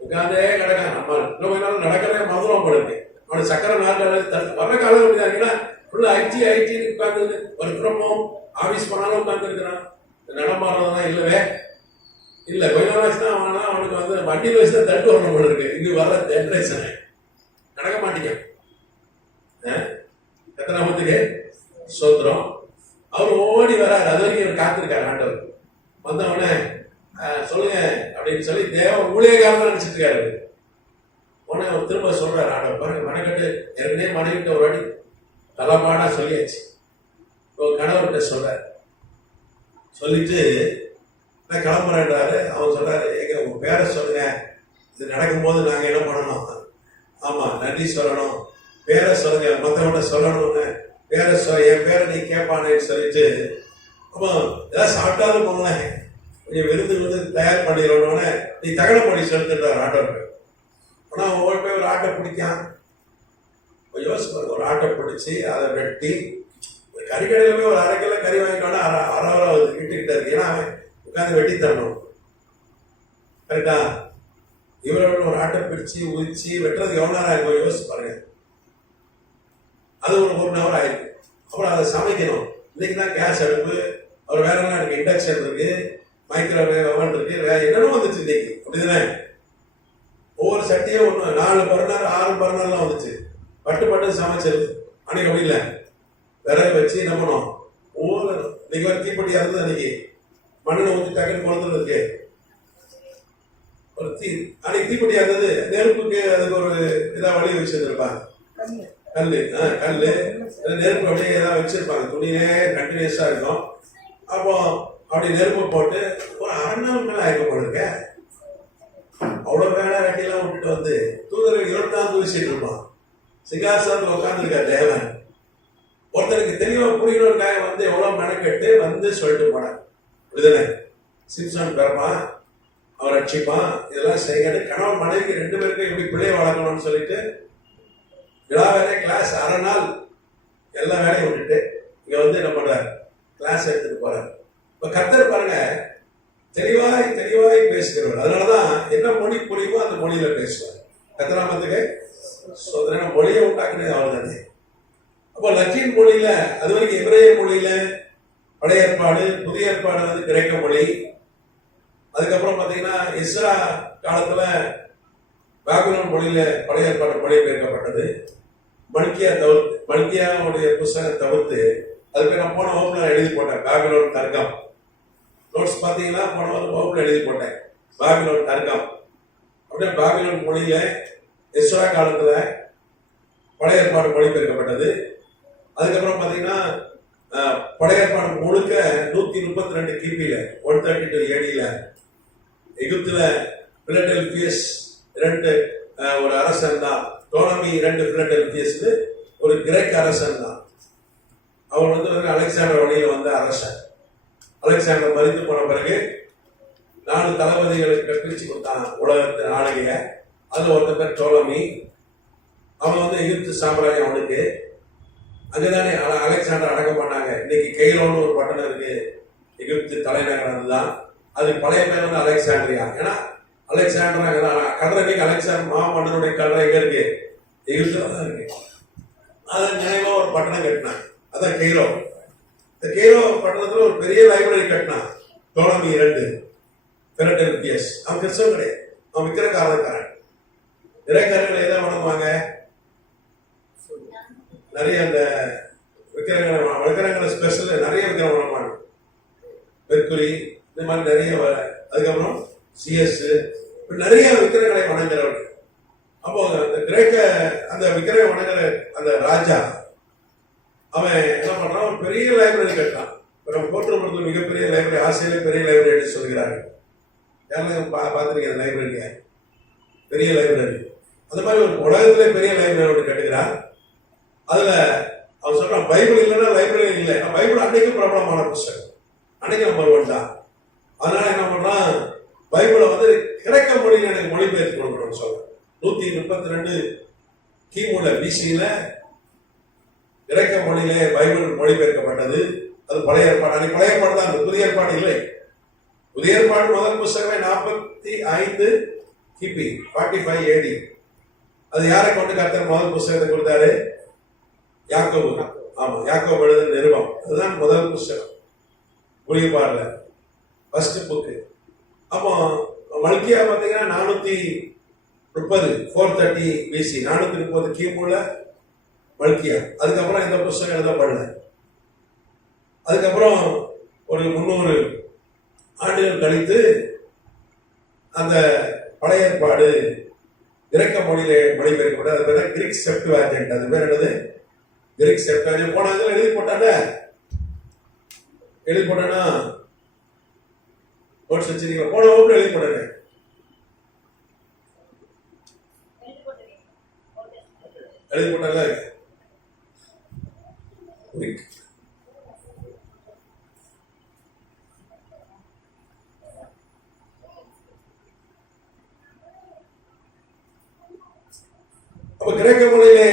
உட்காந்தே கிடக்க நம்ம இன்னும் கொஞ்ச நாள் நடக்கிறதே மதுரம் போடுது. அவனுக்கு சக்கரை நாட்டில் வர காலம் அப்படின்னா ஃபுல்லா ஐடின்னு உட்காந்து ஒரு குடும்பம் ஆபீஸ் போனாலும் உட்காந்து இருக்கிறான். நடமாடுறதுலாம் இல்லவே இல்லை. கொஞ்ச நாள் வச்சுதான் அவனுக்கு வந்து வண்டியில் வச்சு தான் தட்டு வரணும் போல இருக்கு. இங்க வர ஜென்ரேஷனை நடக்க மாட்டீங்க. எத்தனாமத்துக்கு சோத்திரம். அவர் ஓடி வராரு. அது வரைக்கும் இவர் காத்திருக்காரு. ஆண்டவர் வந்தவொடனே சொல்லுங்க அப்படின்னு சொல்லி தேவ ஊழியக்காரன் நினைச்சிட்டு இருக்காரு. உடனே அவர் திரும்ப சொல்றாரு, ஆண்டவர் பாருங்க மனக்கட்டு ஏற்கனவே மனைவிட்ட ஒரு வாட்டி தலைப்பாடா சொல்லியாச்சு. கணவர்கிட்ட சொல்றாரு. சொல்லிட்டு நான் கிளம்புறேன்றாரு. அவன் சொல்றாரு, எங்க உங்க பேரை சொல்லுங்க, இது நடக்கும்போது நாங்க என்ன பண்ணணும்? ஆமா நன்றி சொல்லணும், பேரை சொல்லுங்க, மற்றவங்க சொல்லணும்னு பேரை என் பேரை நீ கேட்பானேன்னு சொல்லிட்டு, அப்போ ஏதாவது சாப்பிட்டாலும் போங்களேன், கொஞ்சம் விருந்து தயார் பண்ணிடணும்னு நீ தகன பண்ணி செலுத்துட்டார் ஆட்டோக்கு. ஆனால் அவன் ஓடி போய் ஒரு ஆட்டை பிடிக்கான். யோசிச்சு ஒரு ஆட்டை பிடிச்சி அதை வெட்டி கறிக்கடையில் போய் ஒரு 1/2 கிலோ கறி வாங்கிட்டோன்னா அரை கிட்டுக்கிட்ட இருக்கு. ஏன்னா அவன் உட்காந்து வெட்டி தரணும். கரெக்டா? இவரோட ஒரு ஆட்டை பிடிச்சி உரிச்சு வெட்டுறதுக்கு எவ்வளோ நேரம் ஆயிருக்கும் யோசிச்சு பாருங்க. அது ஒரு 1 ஹவர் ஆயிருக்கு. அப்புறம் அதை சமைக்கணும். இன்னைக்கு தான் கேஸ் அடுப்பு, அவர் வேற எல்லாம் இருக்கு, இண்டக்ஷன் இருக்கு, மைக்ரோவேவ் ஓவன் இருக்கு, வேற என்னென்ன வந்துச்சு இன்னைக்கு. அப்படிதானே? ஒவ்வொரு சட்டியும் 4 பர்னர் 6 பர்னர்லாம் வந்துச்சு. பட்டு சமைச்சது. அன்னைக்கு அப்படி இல்லை. விறகு வச்சு என்ன பண்ணோம், ஒவ்வொரு இன்னைக்கு ஒரு தீப்பெட்டி இருந்தது. அன்னைக்கு மண்ணில் ஊற்றி டக்குன்னு குளத்துல இருக்கு ஒரு அன்னைக்கு தீப்பெட்டி இருந்தது. நெருப்புக்கு அதுக்கு ஒரு இதாக வழி வச்சிருந்துருப்பாங்க. கல் நெருப்பு அப்படியே ஏதாவது வச்சிருப்பாங்க. துணியே கண்டினியூஸா இருக்கும். அப்போ அப்படி நெருப்பு போட்டு ஒரு 1/2 நாள் மேல ஆயிருக்க போல இருக்க. அவ்வளவு வேலை ரெட்டிலாம் விட்டுட்டு வந்து தூதர்கள் 24 தூசிட்டு இருப்பான். சிங்காசனத்தில் உட்காந்துருக்கார் தேவன். ஒருத்தருக்கு தெளிவா புரியணுக்காக வந்து எவ்வளவு மெனக்கெட்டு வந்து சொல்லிட்டு போனார். விடுதலை சிம்சன் பெறமா அவன் ரட்சிப்பான், இதெல்லாம் செய்யறது. கணவன் மனைவிக்கு 2 பேருக்கும் எப்படி பிள்ளை வளர்க்கணும்னு சொல்லிட்டு விழா வேலை கிளாஸ் அரை நாள் எல்லா வேலையும் விட்டுட்டு இங்க வந்து என்ன பண்றாரு, கிளாஸ் எடுத்துட்டு போறாரு. இப்ப கர்த்தர் பாருங்க, தெளிவாய் தெளிவாய் பேசுகிறவர். அதனாலதான் என்ன மொழி புரியுமோ அந்த மொழியில பேசுவார். கர்த்தராமத்துக்கு சோதனை மொழியை உண்டாக்குனது அவர் தானே. அப்போ லத்தீன் மொழியில, அது வரைக்கும் எபிரேய மொழியில பழைய ஏற்பாடு, புதிய ஏற்பாடு வந்து கிரேக்க மொழி. அதுக்கப்புறம் பாத்தீங்கன்னா இஸ்ரா காலத்துல பாபிலோன் மொழியில பழைய ஏற்பாடு மொழிபெயர்க்கப்பட்டது. மல்கியாவுடைய புஸ்தகம் தவிர்த்து அதுக்கு நான் போன வகுப்புல எழுதி போட்டேன் பாபிலோன் தர்க்கம். நோட்ஸ் பாத்தீங்கன்னா போன வகுப்புல எழுதி போட்டேன் பாபிலோன் தர்க்கம். அப்படியே பாபிலோன் மொழியில இஸ்ரா காலத்துல பழைய ஏற்பாடு மொழிபெயர்க்கப்பட்டது. அதுக்கப்புறம் பாத்தீங்கன்னா பழைய ஏற்பாடு முழுக்க 132 கிபியில 132 ஏடியில எகிப்துல பிலடெல்பியஸ் 2 ஒரு அரசன் தான். டோலமி 2 பிலடெல்பியஸ் ஒரு கிரேக்க அரசன் தான். அவன் வந்து அலெக்சாண்டர் வழியில வந்த அரசன். அலெக்சாண்டர் மறித்து போன பிறகு 4 தளபதிகளுக்கு பிரிச்சு கொடுத்தான் உலகத்தின் ஆளுகைய. அதுல ஒருத்த பேர் டோலமி. அவன் வந்து எகிப்து சாம்ராஜ்யம் அவனுக்கு. அங்கதானே அலெக்சாண்டர் அடக்கம் பண்ணாங்க. இன்னைக்கு கெய்ரோன்னு ஒரு பட்டணம் இருக்கு, எகிப்து தலைநகரம். அதுதான் அது பழைய பேர் வந்து அலெக்சாண்டரியா. ஏன்னா அலெக்சாண்டர் கடற்கரைக்கு அலெக்சாண்டர் மாமன்னனுடைய கடற்கரை எங்க இருக்கு, எகிப்துல தான் இருக்கு. அதன் நினைவா ஒரு பட்டணம் கட்டினான், அதான் கெய்ரோ. இந்த கெய்ரோ பட்டணத்துல ஒரு பெரிய லைப்ரரி கட்டினான் டோலமி 2 பிலடெல்பியஸ். அவன் கிறிஸ்தவன் கிடையாது, அவன் விக்கிரகாரக்காரன். விக்கிரகாரர்கள் எதை வணங்குவாங்க, நிறைய அந்த விக்கிரகங்களை ஸ்பெஷல் நிறைய விக்கிரகம் வணங்குவாங்க. மெர்க்குரி இந்த மாதிரி நிறைய. அதுக்கப்புறம் சிஎஸ் நிறைய விக்கிரகங்களை வணங்குறவர்கள். அப்போ அந்த கிரேக்க அந்த விக்கிரகம் வணங்குற அந்த ராஜா அவன் என்ன பண்றான், ஒரு பெரிய லைப்ரரி கட்டுறான். நம்ம போற்றுப்படுத்த மிகப்பெரிய லைப்ரரி, ஆசிரியர் பெரிய லைப்ரரி என்று சொல்கிறார்கள். யாரும் பார்த்துருக்கீங்க லைப்ரரியா, பெரிய லைப்ரரி. அந்த மாதிரி ஒரு உலகத்திலே பெரிய லைப்ரரி கட்டுகிறான். அதுல அவன் சொல்றான், பைபிள் இல்லைன்னா லைப்ரரி இல்லை. பைபிள் அன்னைக்கு பிரபலமான புத்தகம், அன்னைக்கு நம்பர் 1 தான். அதனால என்ன பண்றான், பைபிளை வந்து கிரேக்க மொழியில எனக்கு மொழிபெயர்த்து கொடுக்கணும்னு சொல்றேன். 132 கிமுல பிசியில கிரேக்க மொழியிலே பைபிள் மொழிபெயர்க்கப்பட்டது. அது பழைய ஏற்பாடு. அன்னைக்கு பழைய ஏற்பாடு தான், புதிய ஏற்பாடு இல்லை. புதிய ஏற்பாடு முதல் புத்தகமே 45 கிபி 45 AD. அது யாரை கொண்டு கர்த்தர் முதல் புத்தகத்தை கொடுத்தாரு, யாக்கோபு. ஆமா, யாக்கோபு எழுதின நிருபம், அதுதான் முதல் புத்தகம் புதிய ஏற்பாடுல ஃபர்ஸ்ட் புக்கு. அப்போ மல்கியா பாத்தீங்கன்னா 430 430 பிசி 430 கிமுல மல்கியா. அதுக்கப்புறம் இந்த புத்தகம் எழுதப்படல. அதுக்கப்புறம் ஒரு 300 ஆண்டுகள் கழித்து அந்த பழைய ஏற்பாடு கிரேக்க மொழியில மொழிபெயர்க்கப்பட்டது. அது பேர் கிரீக் செப்டுவாஜென்ட். அது பேர் என்னது, கிரீக் செப்டுவாஜென்ட். போன இதுல எழுதி போட்டானா நோட்ஸ் வச்சிருக்கீங்க, போன வகுப்புல எழுதி போட்டானே. எழுதி போட்டால அப்ப கிரேக்க மொழியிலே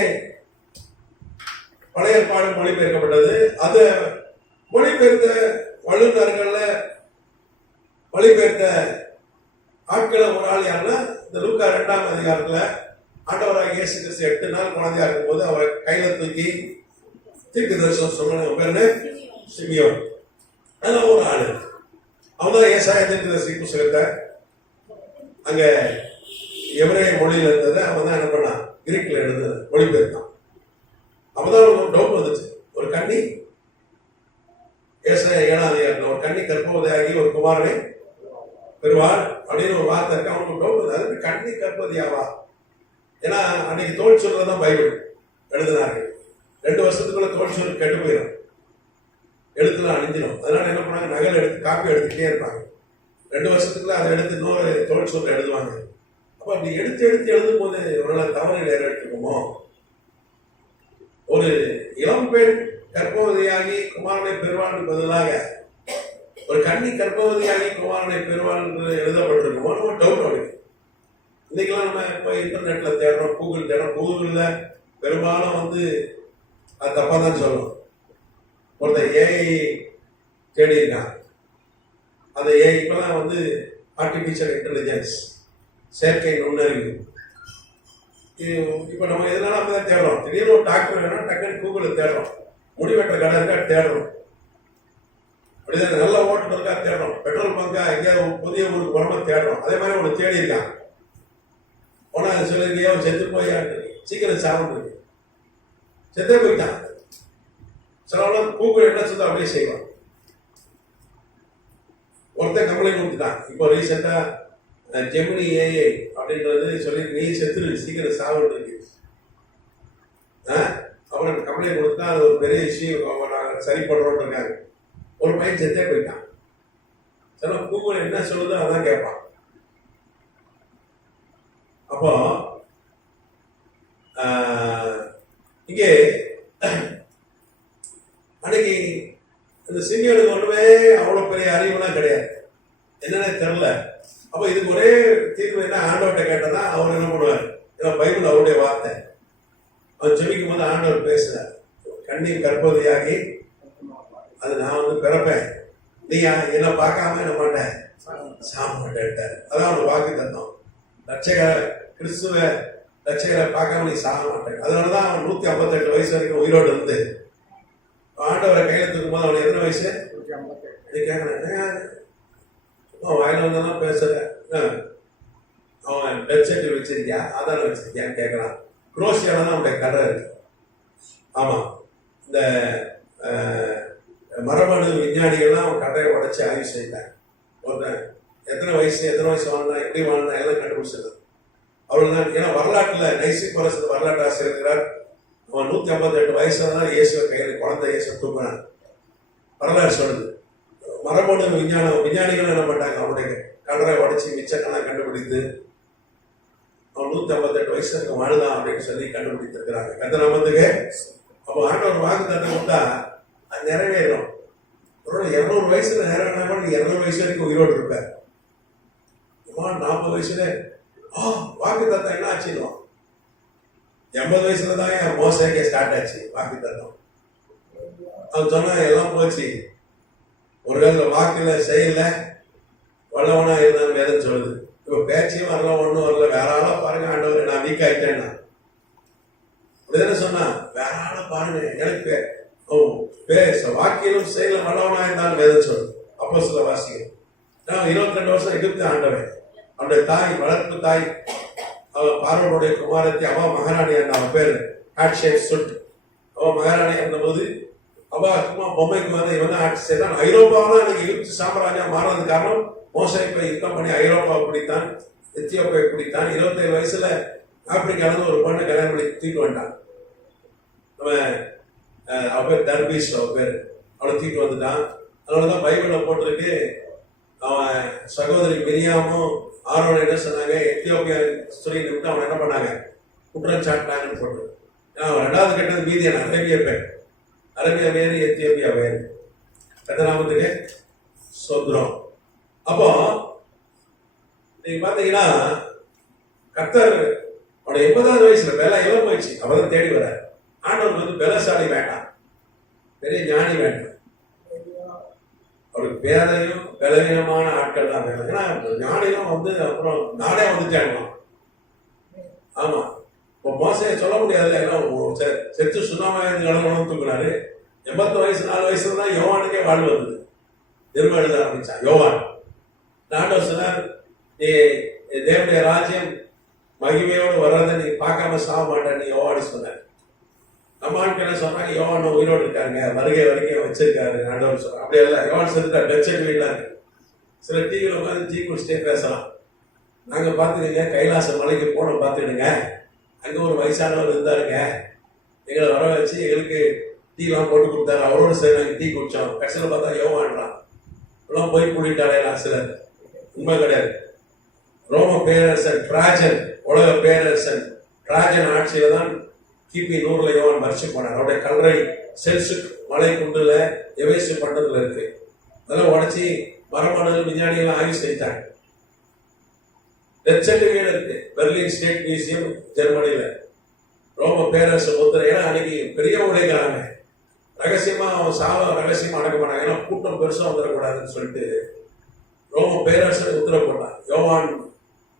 பழைய ஏற்பாடு மொழிபெயர்க்கப்பட்டது. அது மொழிபெயர்த்த வல்லுநர்கள்ல மொழிபெயர்த்த ஆட்களை ஒரு ஆள் யாருன்னா, இந்த லூக்கா 2ஆம் அதிகாரத்துல ஆண்டவராக இயேசு கிறிஸ்து 8 நாள் குழந்தையா இருக்கும் போது அவரை கையில தூக்கி தீர்க்க தரிசனம் சொன்ன பேரு சிமியோன். அதெல்லாம் ஒரு ஆளு. அவன்தான் ஏசாயா தீர்க்கதரிசி புத்தகத்தை அங்க எபிரேய மொழியில இருந்தது அவன் தான் என்ன பண்ணான், கிரீக்ல எழுந்தது மொழிபெயர்த்தான். அப்பதான் ஒரு டவுட் வந்துச்சு, ஒரு கண்ணி ஏசாயா 7ஆம் அதிகாரத்துல ஒரு கண்ணி கர்ப்பவதியாகி ஒரு குமாரனை பெறுவார் அப்படின்னு ஒரு வார்த்தை இருக்கு. அவனுக்கு டவுட் வந்து அதுக்கு கண்ணி கர்ப்பவதியாவா? ஏன்னா அன்னைக்கு தோல் சொல்றதுதான் பைபிள் எழுதினார்கள். 2 வருஷத்துக்குள்ள தோல் சொல் கெட்டு போயிடும், எழுத்துலாம் அழிஞ்சிடும். அதனால என்ன பண்ணாங்க, நகல் எடுத்து காப்பி எடுத்துக்கிட்டே இருப்பாங்க. 2 வருஷத்துக்குள்ள அதை எடுத்து இன்னொரு தோல் சொல்ல எழுதுவாங்க. அப்ப அப்படி எடுத்து எழுதும் போது ஒரு தவறு ஏற்பட்டுக்குமோ, ஒரு இளம் பெண் கர்ப்பவதியாகி குமாரனை பெறுவான்னு பதிலாக ஒரு கன்னி கர்ப்பவதியாகி குமாரனை பெறுவாள் என்று எழுதப்பட்டிருக்குமோ நம்ம டவுட் அவருக்கு. இன்னைக்கெல்லாம் நம்ம இப்போ இன்டர்நெட்ல தேடுறோம், கூகுள் தேடுறோம். கூகுள்ல பெரும்பாலும் வந்து அது தப்பா தான் சொல்லணும். ஒருத்தர் ஏஐ தேடி இருக்கான். அந்த ஏஐ இப்பெல்லாம் வந்து ஆர்டிபிஷியல் இன்டெலிஜென்ஸ், செயற்கை நுண்ணறிவு. இது இப்போ நம்ம எதனால அப்பதான் தேடுறோம். திடீர்னு ஒரு டாக்டர் வேணும், டக்குன்னு கூகுளில் தேடுறோம். முடிவெட்டுற கடை இருக்கா தேடுறோம். அப்படிதான் நல்ல ஓட்டுநர் இருக்கா தேடுறோம். பெட்ரோல் பங்கா எங்கேயாவது புதிய ஊருக்கு போறோமா தேடுறோம். அதே மாதிரி ஒன்று தேடி இருக்கான். போனா சொல்லிருக்கையோ செத்து போய் சீக்கிரம் சாப்பிட்டு செத்தே போயிட்டான். சிலவெல்லாம் கூகுள் என்ன சொல்ல அப்படியே செய்வான். ஒருத்தன் கம்ப்ளைண்ட் கொடுத்துட்டான். இப்போ ரீசெண்டா ஜெமினி ஏஐ அப்படின்றது சொல்லி நீ செத்துரு சீக்கிரம் சாப்பிட்டு இருக்கு. அப்புறம் கம்ப்ளைண்ட் கொடுத்தா அது ஒரு பெரிய இஷ்யூ, நாங்கள் சரி பண்ணுறோம்னு இருக்காங்க. ஒரு பையன் செத்தே போயிட்டான். சில கூகுள் என்ன சொல்லுதோ அதான் கேட்பான். அப்போ இங்கே அன்னைக்கு இந்த சிங்கியனுக்கு ஒன்றுமே அவ்வளோ பெரிய அறிவுலாம் கிடையாது, என்னன்னே தெரில. அப்போ இதுக்கு ஒரே தீர்வு என்ன, ஆண்டவர்கிட்ட கேட்டதா அவர் என்ன பண்ணுவார். ஏன்னா பைபிள் அவருடைய வார்த்தை. அவர் ஜெபிக்கும் போது ஆண்டவர் பேசுறார். கண்ணி கர்ப்பவதியாகி அது நான் வந்து பிறப்பேன், நீ என்ன பார்க்காம என்ன மாட்டேன் சாம மாட்டேன்ட்டார். அதான் அவர் வாக்கு தந்தோம். கிறிஸ்துவ ரட்சகரை பார்க்காம நீ சாக மாட்டேன். அதனாலதான் அவன் 158 வயசு வரைக்கும் உயிரோடு இருந்து ஆண்டவரை கையில தூக்கும் போது அவனுக்கு எத்தனை வயசு கேட்கறேன். வாயில வந்தெல்லாம் பேசுறேன். அவன் டெத் சர்டிஃபிகேட் வச்சிருக்கியா, ஆதாரம் வச்சிருக்கியான்னு கேட்கறான். குரோஷியால தான் அவனுடைய கதை இருக்கு. ஆமா, இந்த மரபணு விஞ்ஞானிகள்லாம் அவன் கடையை உடைச்சு ஆய்வு செய்தாங்க. ஒருத்தன் எத்தனை வயசு வாழ்ந்தா, எப்படி வாழ்ந்தா எல்லாம் கண்டுபிடிச்சிருந்தான். அவ்வளவுதான். ஏன்னா வரலாற்றுல நைசிக் பரசு வரலாற்று ஆசிரியர் இருக்கிறார். அவன் 158 வயசுல தான் இயேசுவை கையில் குழந்தை இயேசு தூக்குனான். வரலாறு சொல்லுது. மரபணு விஞ்ஞானிகள் என்ன பண்ணாங்க, அவனுடைய கடலை உடைச்சி மிச்சக்கெல்லாம் கண்டுபிடித்து அவன் 158 வயசுக்கு வாழ்ந்தான் அப்படின்னு சொல்லி கண்டுபிடித்திருக்கிறாங்க. கத்த நம்பத்துக்கு. அப்போ ஆண்டவர் வாக்கு தட்டம் கொடுத்தா அது நிறைவேறும். 200 வயசுல நிறைவேறினா கூட நீ 200 வயசு வரைக்கும் உயிரோடு இருப்ப. 40 வயசுல வாக்கு தத்தம் என்ன ஆச்சுன்னு 80 வயசுல தான் என் மோசடிக்கே ஸ்டார்ட் ஆச்சு வாக்கு தத்தம். அவன் சொன்னா எல்லாம் போச்சு. ஒரு காலத்துல வாக்குல செய்யல வல்லவனா இருந்தான்னு வேதம் சொல்லுது. இப்ப பேச்சையும் வரல, ஒண்ணும் வரல. வேற ஆளா பாருங்க ஆண்டவர், நான் வீக் ஆயிட்டேன்னா அப்படிதானே சொன்னா. வேற ஆளா பாருங்க, எனக்கு வாக்கிலும் செயல வல்லவனா இருந்தாலும் வேதம் சொல்லுது. அப்போ சில வாசிகள் 22 வருஷம் எகிப்து ஆண்டவன். அவனுடைய தாய், வளர்ப்பு தாய், அவன் பார்வனுடைய குமாரத்தி, அவ மகாராணி அந்த அவன் பேரு ஹாட்ஷேப் சுட். அவ மகாராணி இருந்தபோது அவ பொம்மைக்கு வந்து இவன் ஆட்சி செய்தான். ஐரோப்பாவெல்லாம் இன்னைக்கு எகிப்து சாம்ராஜ்யம் மாறினது காரணம் மோசை போய் யுத்தம் பண்ணி ஐரோப்பாவை பிடித்தான், எத்தியோப்பியாவை பிடித்தான். 27 வயசுல ஆப்பிரிக்காவிலிருந்து ஒரு பொண்ணு கல்யாணம் பண்ணி தூக்கிட்டு வந்துட்டான். அவன் அவ பேர் தர்பீஷ், அவ பேர். அவளை தூக்கிட்டு வந்துட்டான். அதனாலதான் பைபிள்ல போட்டிருக்கு, அவன் சகோதரி மிரியாமும் ஆரோன் என்ன சொன்னாங்க, எத்தியோப்பியா ஸ்திரீ விட்டு அவன் என்ன பண்ணாங்க, குற்றம் சாட்டினாங்கன்னு போட்டு. அவன் 2வது கட்டது மீதியான அரேபிய பேர். அரேபியா வேறு, எத்தியோப்பியா வேறு. கத்தநாமத்துக்கு சொந்தம். அப்போ நீங்க பாத்தீங்கன்னா கர்த்தர் அவனுடைய 80வது வயசுல பெல இளம் போயிடுச்சு. அவதான் தேடி வர. ஆண்டவருக்கு வந்து பெலசாலி வேண்டாம், பெரிய ஞானி வேண்டாம். அவருக்கு பேரையும் பலவீனமான ஆட்கள் தான் வேணும். ஏன்னா ஞானியும் வந்து அப்புறம் நானே வந்துட்டேன். ஆமா, இப்போ மோசையை சொல்ல முடியாது. ஏன்னா செத்து சுண்ணாம தூக்குறாரு. 80 வயசு 4 வயசுல தான் யோவானுக்கே வாழ்வு வந்தது. திரும்ப எழுத ஆரம்பிச்சான் யோவான். ஆண்டவர் சொன்னார், நீ தேவனுடைய ராஜ்யம் மகிமையோடு வர்றதை நீ பார்க்காம சாக மாட்டேன், நீ யோவான்னு சொன்னார். நம்ம ஆட்கள் என்ன சொன்னாங்க, யோவான் உயிரோடு இருக்காங்க, வருகை வரைக்கும் வச்சிருக்காரு ஆண்டவர் சொல்றாங்க. அப்படியே இல்லை, யோவான் செத்துட்டா, டெத் சர்டிஃபிகேட். சில டிவியில் உட்காந்து டீ குடிச்சிட்டே பேசலாம். நாங்கள் பார்த்துக்கங்க, கைலாச மலைக்கு போன பார்த்துக்கிடுங்க, அங்கே ஒரு வயசானவர் இருந்தாருங்க, எங்களை வர வச்சு எங்களுக்கு டீலாம் போட்டு கொடுத்தாரு, அவரோட சரி நாங்கள் டீ குடித்தோம். கடைசியில் பார்த்தா யோவான்றான். எல்லாம் போய் கூட்டிட்டாலேலாம் சிலர். உண்மை கிடையாது. ரோம பேரரசன் டிராஜன், உலக பேரரசன் டிராஜன் ஆட்சியில தான் கிபி 100 யோவான் மறிச்சு போனார். அவருடைய கல்லறை செல்சுக் மலை குன்றுல எவேசு பட்டணத்துல இருக்கு. அதெல்லாம் உடச்சி மரபணு விஞ்ஞானிகள் ஆய்வு செய்தாங்க. டெத் சர்டிபிகேட் இருக்கு பெர்லின் ஸ்டேட் மியூசியம் ஜெர்மனியில. ரோம பேரரசு முத்திரை. ஏன்னா அன்னைக்கு பெரிய உடைக்கிறாங்க, ரகசியமா அவன் சாவ ரகசியமா அடக்க மாட்டாங்க, ஏன்னா கூட்டம் பெருசா வந்துடக்கூடாதுன்னு சொல்லிட்டு ரோம பேரரசு உத்தரவு போட்டான். யோவான்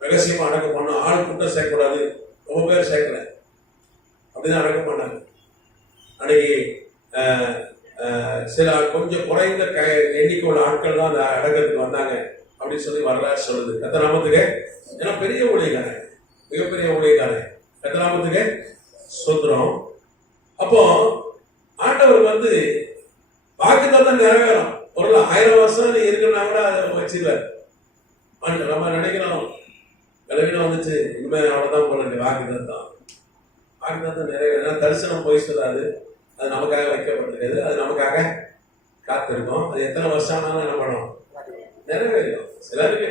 ரகசியமா அடக்கம் பண்ண, ஆள் கூட்டம் சேர்க்கக்கூடாது, ரொம்ப பேர் சேர்க்கல, அப்படிதான் அடக்கம் பண்ணாங்க. அன்னைக்கு சில கொஞ்சம் குறைந்த எண்ணிக்கை உள்ள ஆட்கள் தான் அந்த அடக்கத்துக்கு வந்தாங்க அப்படின்னு சொல்லி வரலாறு சொல்லுது. கத்தநாமத்துக்கு. ஏன்னா பெரிய ஊழியக்காரன், மிகப்பெரிய ஊழியக்காரன். கத்தநாமத்துக்கு சுத்திரம். அப்போ ஆண்டவர் வந்து வாக்குத்தத்தம் நிறைவேறும். ஒரு 1000 வருஷம் இருக்குன்னா கூட அதை வச்சிருவார். நம்ம நினைக்கிறோம் கலவீனம் வந்துச்சு, இனிமே அவ்வளவுதான் போல வாக்குத்தத்தம். வாக்குத்தத்தம் நிறைவேறும். தரிசனம் போய் சொல்லாது, அது நமக்காக வைக்கப்பட்டிருக்காது, அது நமக்காக காத்திருக்கோம். அது எத்தனை வருஷம் ஆனாலும் என்ன பண்ணும், நிறைவேறும். சிலருக்கு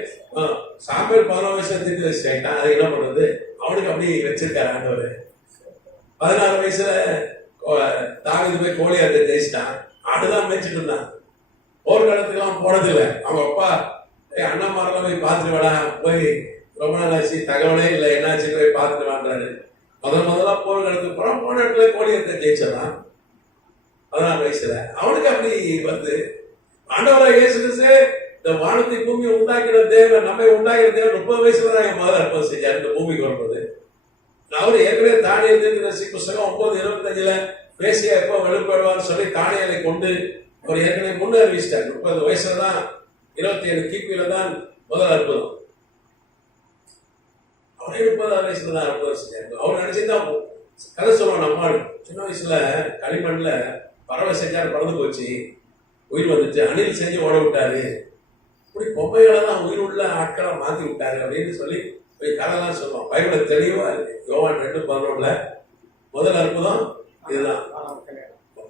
சாம்பல் 11 வருஷத்துக்கு வச்சுட்டான், அது என்ன பண்றது, அவனுக்கு அப்படி வச்சிருக்காரு ஆண்டவர். 16 வயசுல தாவீது போய் கோலியாத்தை ஜெயிச்சிட்டான், ஆடுதான் மேய்ச்சிட்டு இருந்தான், போர்க்களத்துக்கெல்லாம் போனதில்லை. அவங்க அப்பா அண்ணாமாரெல்லாம் போய் பார்த்துட்டு வாடா, போய் ரொம்ப நாள் ஆச்சு, தகவலே இல்லை, என்னாச்சு போய் பார்த்துட்டு வாங்குறாரு. முதல்ல போர்க்களத்துக்கு புறம் போன இடத்துல கோலியாத்தை ஜெயிச்சிடலாம் 16 வயசுல. அவனுக்கு அப்படி வந்து ஆண்டவராக இயேசு கிறிஸ்து இந்த வானத்தை பூமியை உண்டாக்கிற தேவன், நம்மை உண்டாக்கிற தேவன் 30 வயசுல தான் என் முதல் அற்புதம் செஞ்சார் இந்த பூமிக்கு வரும்போது. அவர் ஏற்கனவே தானியல் தீர்க்கதரிசி புஸ்தகம் 9:25 பேசியா எப்போ வெளிப்படுவார்னு சொல்லி தானியலை கொண்டு அவர் ஏற்கனவே முன்ன அறிவிச்சிட்டார். 30 வயசுல தான் 27 கிபியில தான் முதல் அற்புதம். அவரே 30 வயசுல தான் அற்புதம் செஞ்சார். அவர் நினைச்சுதான் கதை சொல்லுவான். நம்மால் சின்ன வயசுல களிமண்ல பறவை செஞ்சார், பறந்து போச்சு, உயிர் வந்துச்சு, அணில் செஞ்சு ஓட விட்டாரு, இப்படி பொம்மைகளை தான் உயிர் உள்ள ஆட்களை மாத்தி விட்டாரு அப்படின்னு சொல்லி கதைலாம் சொல்லுவோம். பைபிள் தெளிவா இருக்கு. யோவான் 2:11 முதல் அற்புதம் இதுதான்.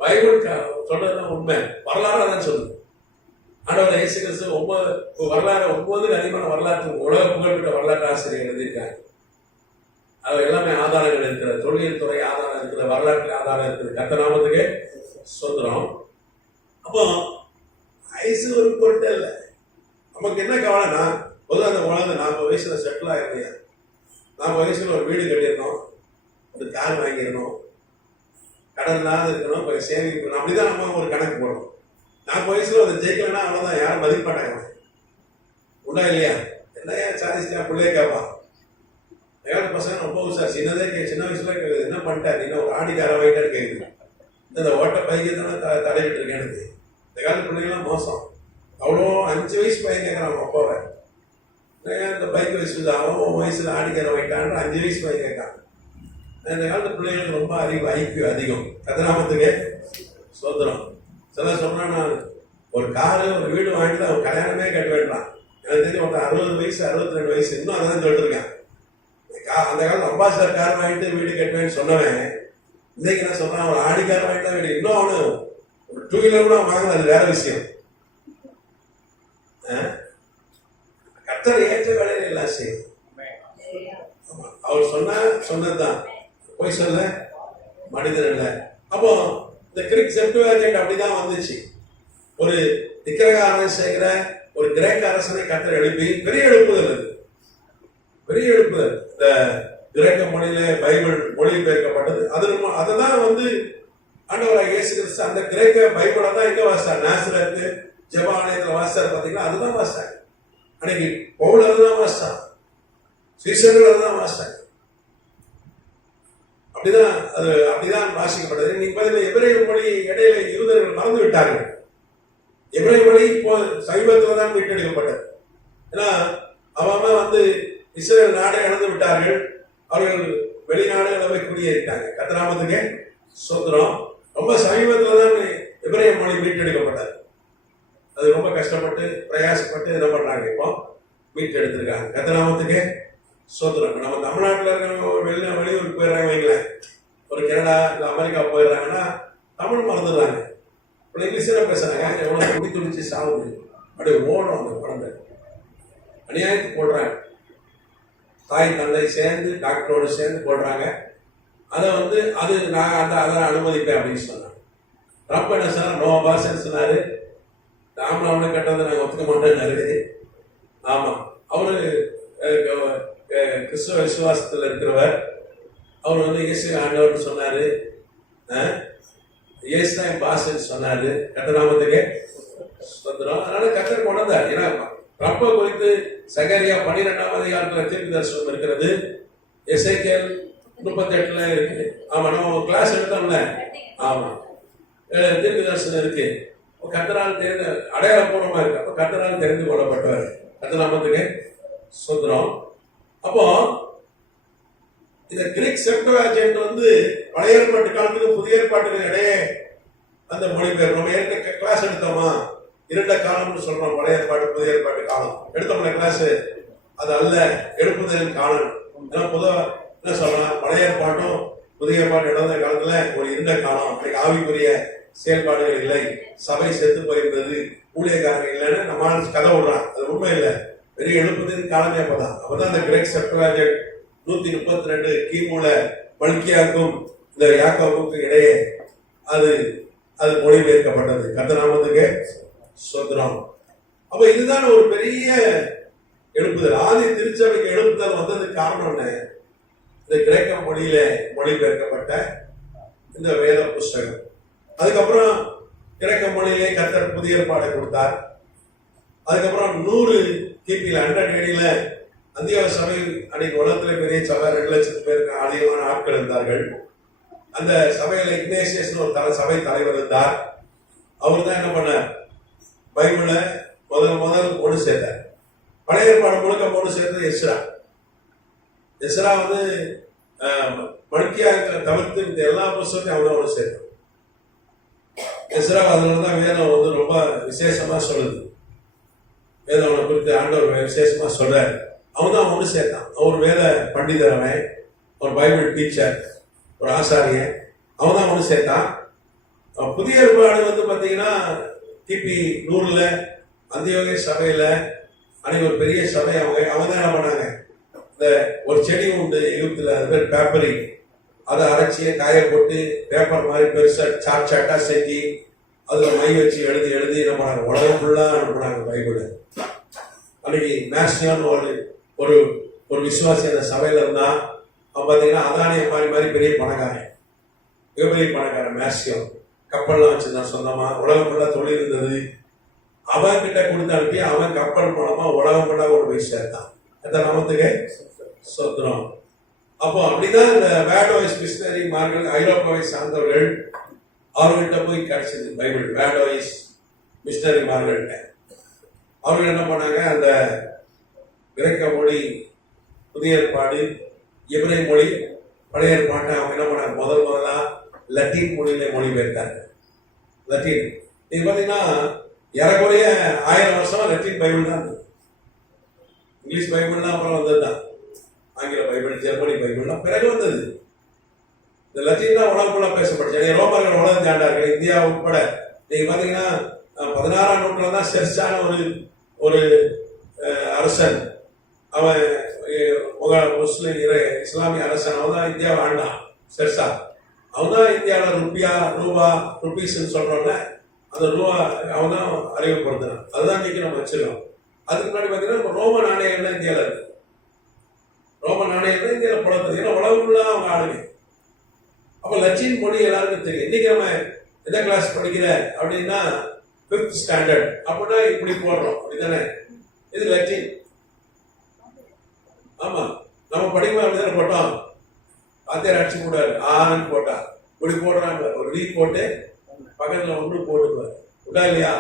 பைபிள் சொல்றதுதான் உண்மை, வரலாறு தான் சொல்லுது. ஆண்டவர் இயேசு கிறிஸ்து வரலாறு 9க்கு அதிகமான வரலாற்று உலக புகழ்பெற்ற வரலாற்று ஆசிரியர் எழுதியிருக்காங்க. அது எல்லாமே ஆதாரங்கள் இருக்கிற, தொழில் துறை ஆதாரம் இருக்கிற, வரலாற்று ஆதாரம் இருக்குது. கர்த்தநாமத்துக்கு ஸ்தோத்திரம். அப்போ வயசு ஒரு பொருட்டே இல்லை. நமக்கு என்ன கவலைன்னா, பொதுவாக அந்த உலகம் 40 வயசுல செட்டில் ஆயிருந்தேன், 40 வயசுல ஒரு வீடு கட்டிடணும், ஒரு கார் வாங்கிடணும், கடன் இல்லாத இருக்கணும், கொஞ்சம் சேவிங் பண்ணணும், அப்படிதான் நம்ம ஒரு கணக்கு போடணும். 40 வயசுல அதை ஜெயிக்கலன்னா அவ்வளோதான், யாரும் மதிப்பாட்டாங்க. உண்டா இல்லையா? என்ன சாதிச்சிட்டா பிள்ளைய கேட்பான். ஏதாவது பசங்க ரொம்ப உசார், சின்ன வயசுல என்ன பண்ணிட்டாரு, என்ன ஒரு ஆடிக்கார வாங்கிட்டாரு கேட்குது. இந்த ஓட்ட பைக்கு தானே தடைவிட்டு இருக்கேன். எனக்கு இந்த காலத்து பிள்ளைங்களாம் மோசம். அவ்வளோ 5 வயசு பையன் கேட்குறான் அப்பாவை, இந்த பைக் வயசு அவன் வயசுல ஆடிக்கார வாங்கிட்டான்னு 5 வயசு பையன் கேட்கான். இந்த காலத்து பிள்ளைங்களுக்கு ரொம்ப ஐக்கியம் அதிகம். கதநாமத்துக்கு சோதனம். சில சொன்னா, நான் ஒரு காரு ஒரு வீடு வாங்கிட்டு அவன் கல்யாணமே கட்ட வேண்டாம். எனக்கு தெரிஞ்சு ஒரு 60 வயசு 62 வயசு இன்னும் அதான் சொல்லிட்டு இருக்கேன். அந்த காலத்து அம்பாசிடர் கார் வாங்கிட்டு வீடு கட்டுவேன்னு சொன்னவன் இன்னைக்கு என்ன சொல்றான், ஒரு ஆடிக்கார வாங்கிட்டா வீடு. இன்னும் அவனு ஒரு 2 வீலர் கூட வாங்கின, அது வேற விஷயம். கர்த்தர் ஏற்ற வேலையில எல்லாம் செய்யும். அவர் சொன்னதுதான் போய் சொல்ல மனிதன் இல்லை. அப்போ இந்த கிரிக் செப்டுவேஜென்ட் அப்படிதான் வந்துச்சு. ஒரு விக்கிரக ஆராதனை செய்கிற ஒரு கிரேக்க அரசனை கர்த்தர் எழுப்பி பெரிய எழுப்புதல். அது பெரிய எழுப்புதல். இந்த கிரேக்க மொழியில பைபிள் மொழிபெயர்க்கப்பட்டது. அதுதான் வந்து ஆண்டவராக இயேசு கிறிஸ்து அந்த கிரேக்க பைபிளை தான் எங்க வாசித்தார், நாசரேத்து ஜெப ஆலயத்தில் வாசித்தார். பார்த்தீங்கன்னா அதுதான் வாசித்தார். அன்னைக்கு பவுல் அதுதான் வாசித்தார், சீசர்கள் அதுதான் வாசித்தார். அப்படிதான் வாசிக்கப்பட்டது. இன்னைக்கு பார்த்தீங்கன்னா எபிரேய மொழி இடையில யூதர்கள் மறந்து விட்டார்கள். எபிரேய மொழி இப்போ சமீபத்தில் தான் மீட்டெடுக்கப்பட்டது. ஏன்னா அவன் வந்து இஸ்ரேல் நாடை இழந்து விட்டார்கள், அவர்கள் வெளிநாடுகளை போய் குடியேறிட்டாங்க. கர்த்தநாமத்துக்கு ஸ்தோத்திரம். ரொம்ப சமீபத்தில் தான் எபிரேய மொழி மீட்டெடுக்கப்பட்டது. அது ரொம்ப கஷ்டப்பட்டு பிரயாசப்பட்டு என்ன பண்றாங்க, இப்போ மீட்டெடுத்திருக்காங்க. கர்த்தநாமத்துக்கு ஸ்தோத்திரம். நம்ம தமிழ்நாட்டில் இருக்கிறவங்க வெளியூருக்கு போயிடுறாங்க வைங்களேன், ஒரு கனடா இல்லை அமெரிக்கா போயிடுறாங்கன்னா தமிழ் மறந்துடுறாங்க. இப்போ இங்கிலீஷில் பேசுறாங்க. எவ்வளோ துடி துடிச்சு சாவுது, அப்படியே ஓடும் அந்த குழந்தை. அநியாயத்துக்கு போடுறாங்க. தாய் தந்தை சேர்ந்து டாக்டரோடு சேர்ந்து போடுறாங்க. அதை வந்து அது நான் அதை அனுமதிப்பேன் அப்படின்னு சொன்னாங்க. ட்ரம்ப் என்ன சொன்னார், நோ அபார்ஷன் சொன்னாரு. ராமன் அவனை கட்டதை நாங்கள் ஒத்துக்க மாட்டேன்னாரு. ஆமா, அவரு கிறிஸ்துவ விசுவாசத்தில் இருக்கிறவர். அவர் வந்து இயேசு ஆண்டவர்னு சொன்னாரு, இயேசு தான் என் பாஸ்ன்னு சொன்னாரு. கர்த்தநாமத்துக்கு ஸ்தோத்திரம். அதனால கர்த்தர் கொண்டார். ஏன்னா ரப்ப குறித்து சகரியா 12ஆம் அதிகாரத்துல தீர்க்க தரிசனம் இருக்கிறது. எசேக்கியேல் 38ல இருக்கு. ஆமா, நம்ம கிளாஸ் எடுத்தோம்ல, ஆமா, தீர்க்க தரிசனம் இருக்கு. கர்த்தரால் தெரிந்து அடையாளப்பூர்வமா இருக்கு. அப்ப கர்த்தரால் தெரிந்து கொள்ளப்பட்டவர். கர்த்தநாமத்துக்கு ஸ்தோத்திரம். அப்போ இந்த கிரீக் செப்டுவாஜென்ட் வந்து பழைய ஏற்பாட்டு காலத்துக்கு புதிய ஏற்பாட்டுக்கு இடையே அந்த மொழிபெயர்ப்பு. நம்ம ஏற்கனவே கிளாஸ் எடுத்தோமா, இரண்ட காலம்னு சொல்றோம். பழைய ஏற்பாடு புதிய ஏற்பாட்டு காலம் எடுத்தோம்ல கிளாஸ். அது அல்ல, எழுப்புதலின் காலம். ஏன்னா பொதுவாக என்ன சொல்லலாம், பழைய ஏற்பாட்டும் புதிய ஏற்பாடு இழந்த காலத்துல ஒரு இருண்ட காலம். அன்றைக்கு ஆவிக்குரிய செயல்பாடுகள் இல்லை, சபை செத்து போயிருந்தது, ஊழியக்காரர்கள் இல்லைன்னு நம்ம கதை விடுறான். அது உண்மை இல்லை. பெரிய எழுப்புதலின் காலமே அப்பதான். அப்பதான் அந்த கிரேக் செப்டுவாஜென்ட் 132 கிமுல மல்கியாவுக்கும் இந்த யாக்கோபுக்கும் இடையே அது மொழிபெயர்க்கப்பட்டது. கர்த்தநாமத்துக்கு ஸ்தோத்திரம். அப்ப இதுதான் ஒரு பெரிய எழுப்புதல். ஆதி திருச்சபைக்கு எழுப்புதல் வந்ததுக்கு காரணம் என்ன? இந்த கிரேக்க மொழியில மொழிபெயர்க்கப்பட்ட இந்த வேத புஸ்தகம். அதுக்கப்புறம் கிரேக்க மொழியிலே கர்த்தர் புதிய ஏற்பாடை கொடுத்தார். அதுக்கப்புறம் 100 கிபில 100 AD அந்தியோக சபை அன்னைக்கு உலகத்துல பெரிய சபை, 2 லட்சத்து பேருக்கு அதிகமான ஆட்கள் இருந்தார்கள். அந்த சபையில இக்னேசியஸ் ஒரு சபை தலைவர் இருந்தார். அவர் தான் என்ன பண்ணார், பைபிளை முதல் ஒன்று சேர்த்தார். பழைய ஏற்பாடு முழுக்க ஒன்று சேர்த்தது எஸ்ரா. எஸ்ரா வந்து மல்கியா தவிர்த்து இந்த எல்லா புத்தகத்தையும் அவங்க ஒன்று சேர்த்தார். எஸ்ரா அதனாலதான் வேதம் வந்து ரொம்ப விசேஷமா சொல்லுது. வேதம் குறித்து ஆண்டவர் விசேஷமா சொல்றாரு. அவன் தான் ஒன்று சேர்த்தான். அவர் வேத பண்டிதர், அவன் ஒரு பைபிள் டீச்சர், ஒரு ஆசாரியன். அவன் தான் ஒன்று சேர்த்தான். புதிய ஏற்பாடு வந்து பார்த்தீங்கன்னா கிபி 100 அந்தியோக சபையில அன்னைக்கு ஒரு பெரிய சபை. அவங்க தான் என்ன பண்ணாங்க, இந்த ஒரு செடி உண்டு எகிப்துல, அது பேர் பேப்பரி. அதை அரைச்சி காய போட்டு பேப்பர் மாதிரி பெருசா சாட்டா செஞ்சு அதுல மை வச்சு எழுதி என்ன பண்ணாங்க, உலகம் ஃபுல்லா அனுப்புனாங்க பைபிள். அன்னைக்கு மேக்சிமம் ஒரு ஒரு விசுவாசி அந்த சபையில இருந்தா அவன் பார்த்தீங்கன்னா அதானிய மாதிரி பெரிய பணக்காரன், மிகப்பெரிய பணக்காரன். மேக்சிமம் கப்பல்லாம் வச்சிருந்தான் சொந்தமா, உலகம் ஃபுல்லா தொழில் இருந்தது. அவன் கிட்ட கொடுத்து அனுப்பி அவன் கப்பல் மூலமா உலகம் ஃபுல்லா கொண்டு போய் சேர்த்தான். அந்த நமத்துக்கு சொத்துறோம். அப்போ அப்படிதான் இந்த வேடோயிஸ் மிஷினரிமார்கள், ஐரோப்பாவை சார்ந்தவர்கள், அவர்கள்ட்ட போய் கிடைச்சது பைபிள். வேடோயிஸ் மிஷினரிமார்கள்ட்ட அவர்கள் என்ன பண்ணாங்க, அந்த கிரேக்க மொழி புதிய ஏற்பாடு, எபிரே மொழி பழைய ஏற்பாட்டை அவங்க என்ன பண்ணாங்க, முதலா லத்தீன் மொழியில மொழிபெயர்த்தாங்க. லத்தீன் நீங்க பாத்தீங்கன்னா ஏறக்குறைய 1000 வருஷம் லத்தீன் பைபிள் தான் இருந்தது. இங்கிலீஷ் பைபிள்லாம் அப்புறம் வந்ததுதான். ஆங்கில பைபிள், ஜெர்மனி பைபிள்லாம் பிறகு வந்தது. இந்த லத்தீன் தான் உலகக்குள்ள பேசப்பட்டுச்சு. ரோமர்கள் உலகம் தாண்டார்கள், இந்தியா உட்பட. நீங்க பாத்தீங்கன்னா 16ஆம் நூற்றாண்டு தான் செர்ச்சான ஒரு அரசன், அவன் முஸ்லிம் இஸ்லாமிய அரசன், அவன் தான் இந்தியாவை ஆண்டான். செர்சா அவன் தான் இந்தியாவில் ருபீஸ்ன்னு சொல்றோம்ல, அந்த ரூபா அவன் தான் அறிமுகப்படுத்தினான். அதுதான் இன்னைக்கு நம்ம வச்சிருக்கோம். அதுக்கு முன்னாடி பார்த்தீங்கன்னா ரோம நாணயங்கள்லாம் இந்தியாவில் இருக்கு. ரோம நாணயங்கள் இந்தியாவில் புலத்தது. ஏன்னா உலகக்குள்ள அவங்க ஆளுங்க. அப்போ லத்தீன் மொழி எல்லாருக்கும் தெரியும். இன்னைக்கு நம்ம எந்த கிளாஸ் படிக்கிற அப்படின்னா 5th ஸ்டாண்டர்ட் அப்படின்னா இப்படி போடுறோம், அப்படித்தானே? இது லத்தீன். ஆமா, நம்ம படிக்கும் அப்படிதானே போட்டோம். வாத்தியார் அடிச்சு போடுவாரு, ஆன்னு போட்டா இப்படி போடுறாங்க. ஒரு ரீ போட்டு பக்கத்துல ஒன்று போட்டுக்குவார், விட்டா இல்லையா?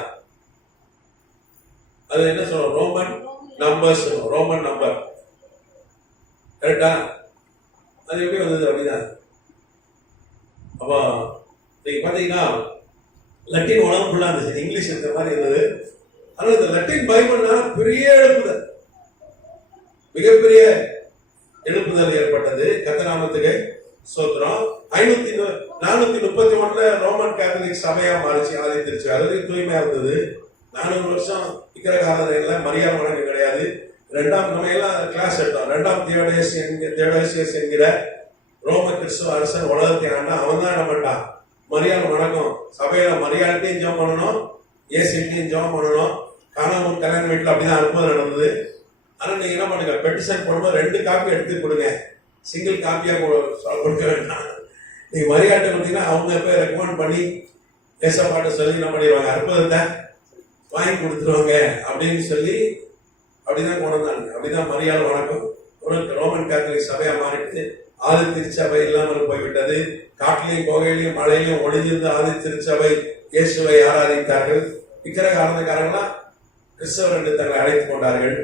அது என்ன சொல்றோம், ரோமன் நம்பர்ஸ், ரோமன் நம்பர். கரெக்டா? அது எப்படி வந்தது அப்படிதான். அப்போ நீங்க பாத்தீங்கன்னா லத்தீன் உலகம் ஃபுல்லா இருந்துச்சு, இங்கிலீஷ் இருக்கிற மாதிரி இருந்தது. ஆனால் இந்த லத்தீன் பைபிள்னா பெரிய எழுப்புதல், மிகப்பெரிய எழுப்புதல் ஏற்பட்டது. கர்த்தநாமத்துக்கு ஸ்தோத்திரம். 431 ரோமன் கேத்தலிக் சபையா மாறிச்சு, ஆதித்திருச்சு. அது தூய்மையா இருந்தது. 400 வருஷம் விக்கிரகாராதனையில மரியாதை வணக்கம் கிடையாது. நம்ம எல்லாம் கிளாஸ் எடுத்தோம். 2ஆம் தியோடோசியஸ் என்கிற ரோம கிறிஸ்துவ அரசன் உலகத்தை ஆண்டா. அவன் தான் என்ன பண்ணிட்டான், மரியாதை வணக்கம். சபையில மரியாதையும் ஜெபம் பண்ணணும், ஏசிட்லையும் ஜெபம் பண்ணணும். காணாமூர் கல்யாண வீட்டில் அப்படிதான் அற்புதம் நடந்தது. ஆனால் நீங்கள் என்ன பண்ணுங்க, பெட்டிஷன் பண்ணும்போது 2 காப்பி எடுத்து கொடுங்க, சிங்கிள் காப்பியாக கொடுக்க வேண்டாம். நீங்கள் மரியாதை கொடுத்தீங்கன்னா அவங்க போய் ரெக்கமெண்ட் பண்ணி ஏசப்பாட்ட சொல்லி என்ன பண்ணிடுவாங்க, அற்புதத்தை வாங்கி கொடுத்துருவாங்க அப்படின்னு சொல்லி அப்படிதான் கொண்டு வந்தாங்க. அப்படிதான் மரியாதை வணக்கம் ஒரு ரோமன் கேத்தலிக் சபையா மாறிட்டு ஆதி திருச்சபை இல்லாமல் போய்விட்டது. காட்டிலையும் கோகையிலையும் மழையிலையும் ஒளிஞ்சிருந்து ஆதி திருச்சபை இயேசுவை ஆராதித்தார்கள். விக்கிரக ஆராதனைக்காரர்களா கிறிஸ்தவர் என்று தங்களை அழைத்துக் கொண்டார்கள்.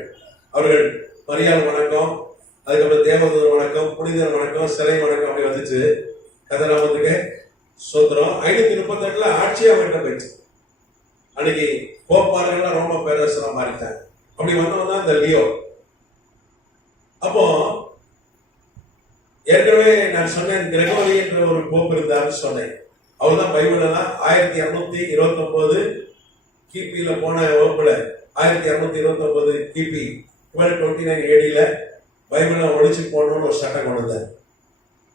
அவர்கள் மரியாதை வணக்கம், அதுக்கப்புறம் தேவதூதர் வணக்கம், புனிதர் வணக்கம், சிலை வணக்கம் அப்படி வந்துச்சு. கதநாமத்துக்கு சோத்திரம். 538 ஆட்சியா வேண்ட போயிடுச்சு. அன்னைக்கு போப்பார்கள்லாம் ரோம பேரரசரா மாறிட்டாங்க. அப்படி வந்தவன் தான் இந்த லியோ. அப்போ ஏற்கனவே நான் சொன்னேன், கிரெகோரி என்ற ஒரு போப் இருந்தார்னு சொன்னேன். அவர் தான் பைபிளெல்லாம் 1229 கிபியில போன வகுப்புல 1229 கிபி 1229 ஏடியில பைபிளை ஒழிச்சு போடணும்னு ஒரு சட்டம் கொண்டு வந்தார்.